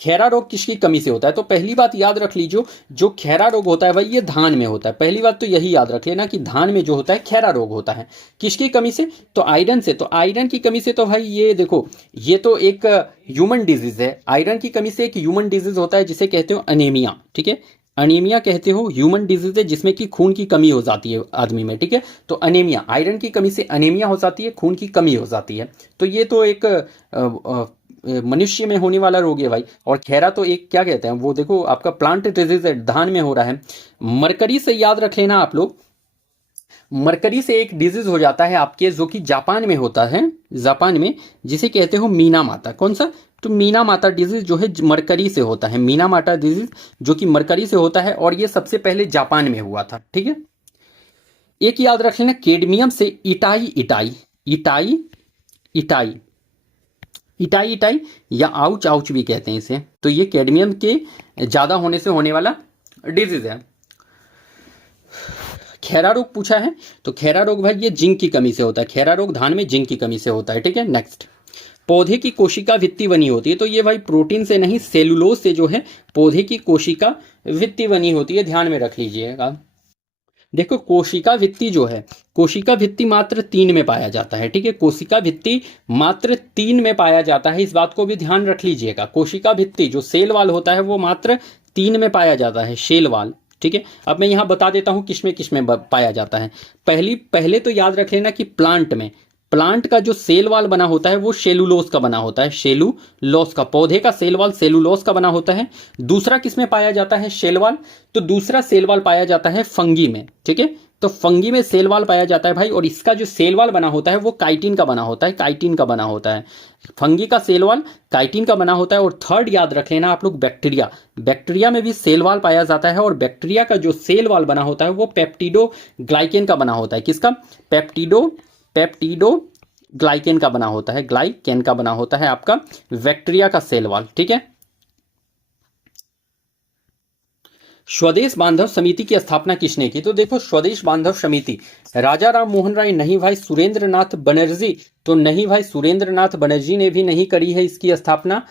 खैरा रोग किसकी कमी से होता है, तो पहली बात याद रख लीजिए, जो खैरा रोग होता है भाई ये धान में होता है। पहली बात तो यही याद रख लेना कि धान में जो होता है खैरा रोग होता है। किसकी कमी से, तो आयरन से। तो आयरन की कमी से तो भाई ये देखो, ये तो एक ह्यूमन डिजीज है। आयरन की कमी से एक ह्यूमन डिजीज होता है जिसे कहते हो अनीमिया। ठीक है, अनीमिया कहते हो, ह्यूमन डिजीज है जिसमें कि खून की कमी हो जाती है आदमी में। ठीक है, तो अनीमिया, आयरन की कमी से अनीमिया हो जाती है, खून की कमी हो जाती है। तो ये तो एक मनुष्य में होने वाला रोग है भाई। और खैरा तो एक क्या कहते हैं वो, देखो आपका प्लांट डिजीज है, धान में हो रहा है। मरकरी से याद रख लेना आप लोग, मरकरी से एक डिजीज हो जाता है आपके, जो कि जापान में होता है, जापान में, जिसे कहते हो मीना माता। कौन सा, तो मीना माता डिजीज जो है मरकरी से होता है, मीना माता डिजीज जो कि मरकरी से होता है, और ये सबसे पहले जापान में हुआ था। ठीक है, एक याद रख लेना, कैडमियम से itai itai itai itai itai itai या आउच आउच भी कहते हैं इसे, तो ये कैडमियम के ज्यादा होने से होने वाला डिजीज है। खैरा रोग पूछा है, तो खैरा रोग भाई ये जिंक की कमी से होता है, खैरा रोग धान में जिंक की कमी से होता है। ठीक है, नेक्स्ट, पौधे की कोशिका भित्ति बनी होती है, तो ये भाई प्रोटीन से नहीं, सेलुलोज से जो है पौधे की कोशिका भित्ति बनी होती है, ध्यान में रख लीजिएगा। देखो कोशिका भित्ति जो है, कोशिका भित्ति मात्र 3 में पाया जाता है। ठीक है, कोशिका भित्ति मात्र 3 में पाया जाता है, इस बात को भी ध्यान रख लीजिएगा। कोशिका भित्ति जो सेल वाल होता है वो मात्र 3 में पाया जाता है, शेल वाल। ठीक है, अब मैं यहां बता देता हूं किसमें पाया जाता है। पहले तो याद रख लेना कि प्लांट में, प्लांट का जो सेल वाल बना होता है वो सेलुलोज का बना होता है, सेलुलोज का, पौधे का सेल वाल सेलुलोज का बना होता है। दूसरा किसमें पाया जाता है सेल वाल, तो दूसरा सेल वाल पाया जाता है फंगी में। ठीक है, तो फंगी में सेल वाल पाया जाता है भाई, और इसका जो सेल वाल बना होता है वो काइटिन का बना होता है, काइटिन का बना होता है। फंगी का सेल वाल काइटिन का बना होता है। और थर्ड याद रख लेना आप लोग, बैक्टीरिया, बैक्टीरिया में भी सेल वाल पाया जाता है, और बैक्टीरिया का जो सेल वाल बना होता है वो पेप्टिडो ग्लाइकेन का बना होता है। किसका, पेप्टिडो ग्लाइकेन का बना होता है, ग्लाइकेन का बना होता है आपका बैक्टीरिया का सेल वाल। ठीक है, स्वदेश बांधव समिति की स्थापना किसने की, तो देखो स्वदेश बांधव समिति राजा राम मोहन राय नहीं भाई, सुरेंद्र नाथ बनर्जी, तो नहीं भाई सुरेंद्र नाथ बनर्जी ने भी नहीं करी है इसकी स्थापना।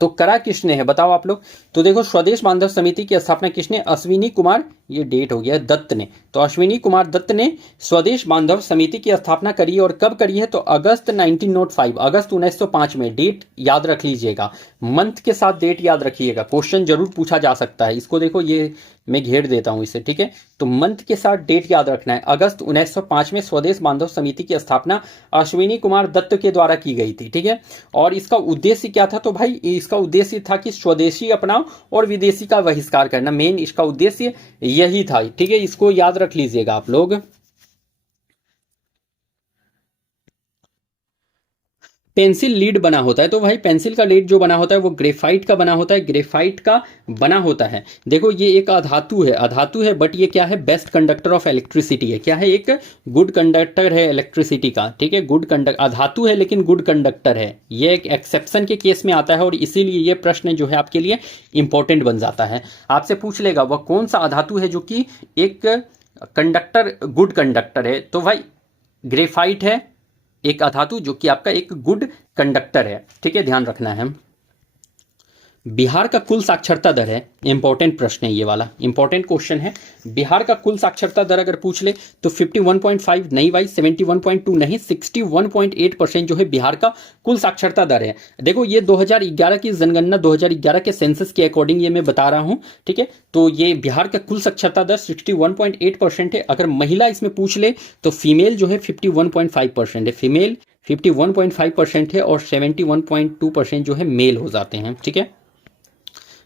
तो करा किसने है बताओ आप लोग, तो देखो स्वदेश बांधव समिति की स्थापना किसने, अश्विनी कुमार, ये डेट हो गया दत्त ने, तो अश्विनी कुमार दत्त ने स्वदेश बांधव समिति की स्थापना करी। और कब करी है, तो अगस्त 1905, अगस्त 1905 में। डेट याद रख लीजिएगा, मंथ के साथ डेट याद रखिएगा, क्वेश्चन जरूर पूछा जा सकता है। इसको देखो ये मैं घेर देता हूं इसे। ठीक है, तो मंथ के साथ डेट याद रखना है। अगस्त 1905 में स्वदेश बांधव समिति की स्थापना अश्विनी कुमार दत्त के द्वारा की गई थी। ठीक है, और इसका उद्देश्य क्या था, तो भाई इसका उद्देश्य था कि स्वदेशी अपनाओ और विदेशी का बहिष्कार करना, मेन इसका उद्देश्य यही था। ठीक है, इसको याद रख लीजिएगा आप लोग। पेंसिल लीड बना होता है, तो भाई पेंसिल का लीड जो बना होता है वो ग्रेफाइट का बना होता है, ग्रेफाइट का बना होता है। देखो ये एक अधातु है, अधातु है, बट ये क्या है, बेस्ट कंडक्टर ऑफ इलेक्ट्रिसिटी है। क्या है, एक गुड कंडक्टर है इलेक्ट्रिसिटी का। ठीक है, गुड कंडक्टर, अधातु है लेकिन गुड कंडक्टर है। ये एक एक्सेप्शन के केस में आता है, और इसीलिए ये प्रश्न जो है आपके लिए इंपॉर्टेंट बन जाता है। आपसे पूछ लेगा वह कौन सा अधातु है जो कि एक कंडक्टर, गुड कंडक्टर है, तो भाई ग्रेफाइट है एक अधातु जो कि आपका एक गुड कंडक्टर है। ठीक है, ध्यान रखना है। बिहार का कुल साक्षरता दर है, इंपॉर्टेंट प्रश्न है ये वाला, इंपॉर्टेंट क्वेश्चन है। बिहार का कुल साक्षरता दर अगर पूछ ले तो 51.5 नहीं भाई, 71.2 नहीं, 61.8% जो है बिहार का कुल साक्षरता दर है। देखो ये 2011 की जनगणना, 2011 के सेंसस के अकॉर्डिंग ये मैं बता रहा हूं। ठीक है, तो ये बिहार का कुल साक्षरता दर 61.8% है। अगर महिला इसमें पूछ ले तो फीमेल जो है 51.5% है, फीमेल 51.5% है, और 71.2% जो है मेल हो जाते हैं। ठीक है,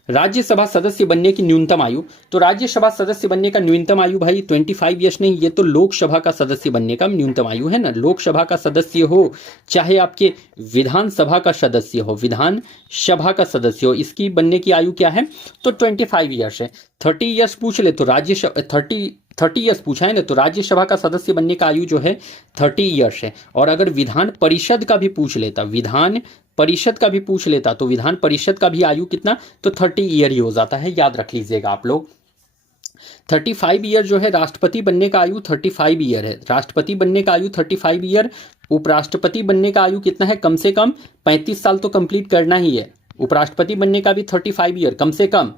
राज्यसभा सदस्य बनने की न्यूनतम आयु, तो राज्यसभा सदस्य बनने का न्यूनतम आयु भाई 25 ईयर्स नहीं, ये तो लोकसभा का सदस्य बनने का न्यूनतम आयु है ना। लोकसभा का सदस्य हो चाहे आपके विधानसभा का सदस्य हो, विधानसभा का सदस्य हो, इसकी बनने की आयु क्या है, तो 25 ईयर्स है। 30 ईयर्स पूछ ले तो राज्यसभा 30 ईयर्स पूछा है ना, तो राज्यसभा का सदस्य बनने का आयु जो है 30 ईयर्स है। और अगर विधान परिषद का भी पूछ लेता, विधान परिषद का भी पूछ लेता, तो विधान परिषद का भी आयु कितना, तो 30 ईयर ही हो जाता है, याद रख लीजिएगा आप लोग। 35 ईयर जो है राष्ट्रपति बनने का आयु 35 ईयर है, राष्ट्रपति बनने का आयु 35 ईयर। उपराष्ट्रपति बनने का आयु कितना है, कम से कम 35 साल तो कंप्लीट करना ही है। उपराष्ट्रपति बनने का भी 35 ईयर कम से कम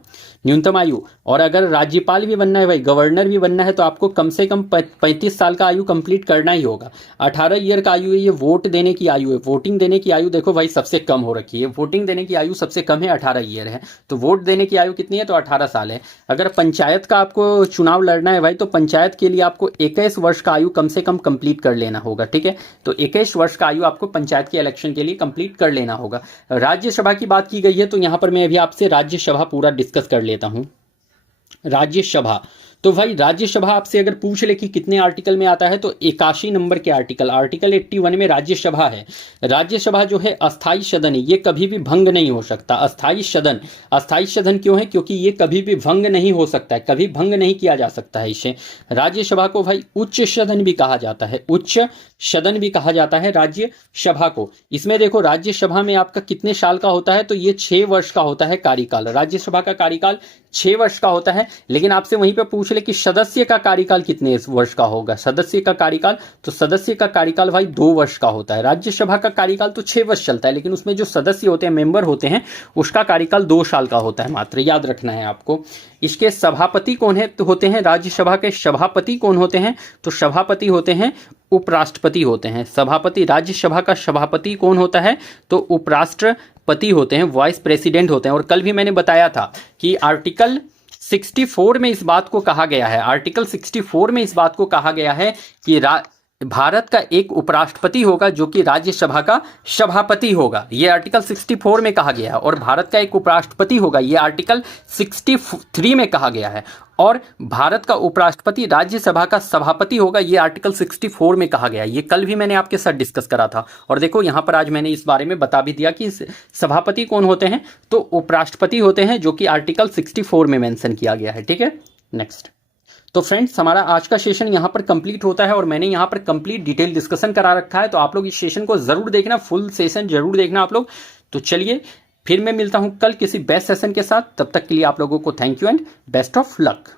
न्यूनतम आयु। और अगर राज्यपाल भी बनना है भाई, गवर्नर भी बनना है, तो आपको कम से कम 35 साल का आयु कंप्लीट करना ही होगा। 18 ईयर का आयु है, ये वोट देने की आयु है। वोटिंग देने की आयु देखो भाई सबसे कम हो रखी है, वोटिंग देने की आयु सबसे कम है, 18 ईयर है। तो वोट देने की आयु कितनी है, तो 18 साल है। अगर पंचायत का आपको चुनाव लड़ना है भाई, तो पंचायत के लिए आपको 21 वर्ष का आयु कम से कम कंप्लीट कर लेना होगा, ठीक है। तो 21 वर्ष का आयु आपको पंचायत के इलेक्शन के लिए कंप्लीट कर लेना होगा। राज्यसभा की बात की गई है, तो यहां पर मैं अभी आपसे राज्यसभा पूरा डिस्कस कर लेता हूं। राज्यसभा, तो भाई राज्यसभा आपसे अगर पूछ ले कि कितने आर्टिकल में आता है, तो 81 नंबर के आर्टिकल 81 में राज्यसभा है। राज्यसभा जो है अस्थाई सदन है, ये कभी भी भंग नहीं हो सकता। अस्थाई सदन, अस्थाई सदन क्यों है, क्योंकि ये कभी भी भंग नहीं हो सकता है, कभी भंग नहीं किया जा सकता है इसे। राज्यसभा को भाई उच्च सदन भी कहा जाता है, उच्च सदन भी कहा जाता है राज्यसभा को। इसमें देखो राज्यसभा में आपका कितने साल का होता है, तो ये 6 वर्ष का होता है कार्यकाल। राज्यसभा का कार्यकाल 6 वर्ष का होता है। लेकिन आपसे वहीं पे पूछ ले कि सदस्य का कार्यकाल कितने वर्ष का होगा, सदस्य का कार्यकाल, तो सदस्य का कार्यकाल भाई 2 वर्ष का होता है। राज्यसभा का कार्यकाल तो 6 वर्ष चलता है, लेकिन उसमें जो सदस्य होते हैं, मेंबर होते हैं, उसका कार्यकाल 2 साल का होता है मात्र, याद रखना है आपको। इसके सभापति कौन है, तो होते हैं राज्यसभा के सभापति कौन होते हैं, तो सभापति होते हैं उपराष्ट्रपति होते हैं। सभापति, राज्यसभा का सभापति कौन होता है, तो उपराष्ट्रपति होते हैं, वाइस प्रेसिडेंट होते हैं। और कल भी मैंने बताया था कि आर्टिकल 64 में इस बात को कहा गया है, आर्टिकल 64 में इस बात को कहा गया है कि भारत का एक उपराष्ट्रपति होगा जो कि राज्यसभा का सभापति होगा, ये आर्टिकल 64 में कहा गया है। और भारत का एक उपराष्ट्रपति होगा, ये आर्टिकल 63 में कहा गया है। और भारत का उपराष्ट्रपति राज्यसभा का सभापति होगा, ये आर्टिकल 64 में कहा गया है। ये कल भी मैंने आपके साथ डिस्कस करा था। और देखो यहाँ पर आज मैंने इस बारे में बता भी दिया कि सभापति कौन होते हैं, तो उपराष्ट्रपति होते हैं, जो कि आर्टिकल 64 में मेंशन किया गया है, ठीक है। नेक्स्ट, तो फ्रेंड्स हमारा आज का सेशन यहाँ पर कंप्लीट होता है और मैंने यहाँ पर कंप्लीट डिटेल डिस्कशन करा रखा है, तो आप लोग इस सेशन को जरूर देखना, फुल सेशन जरूर देखना आप लोग। तो चलिए फिर मैं मिलता हूँ कल किसी बेस्ट सेशन के साथ, तब तक के लिए आप लोगों को thank you and best of luck.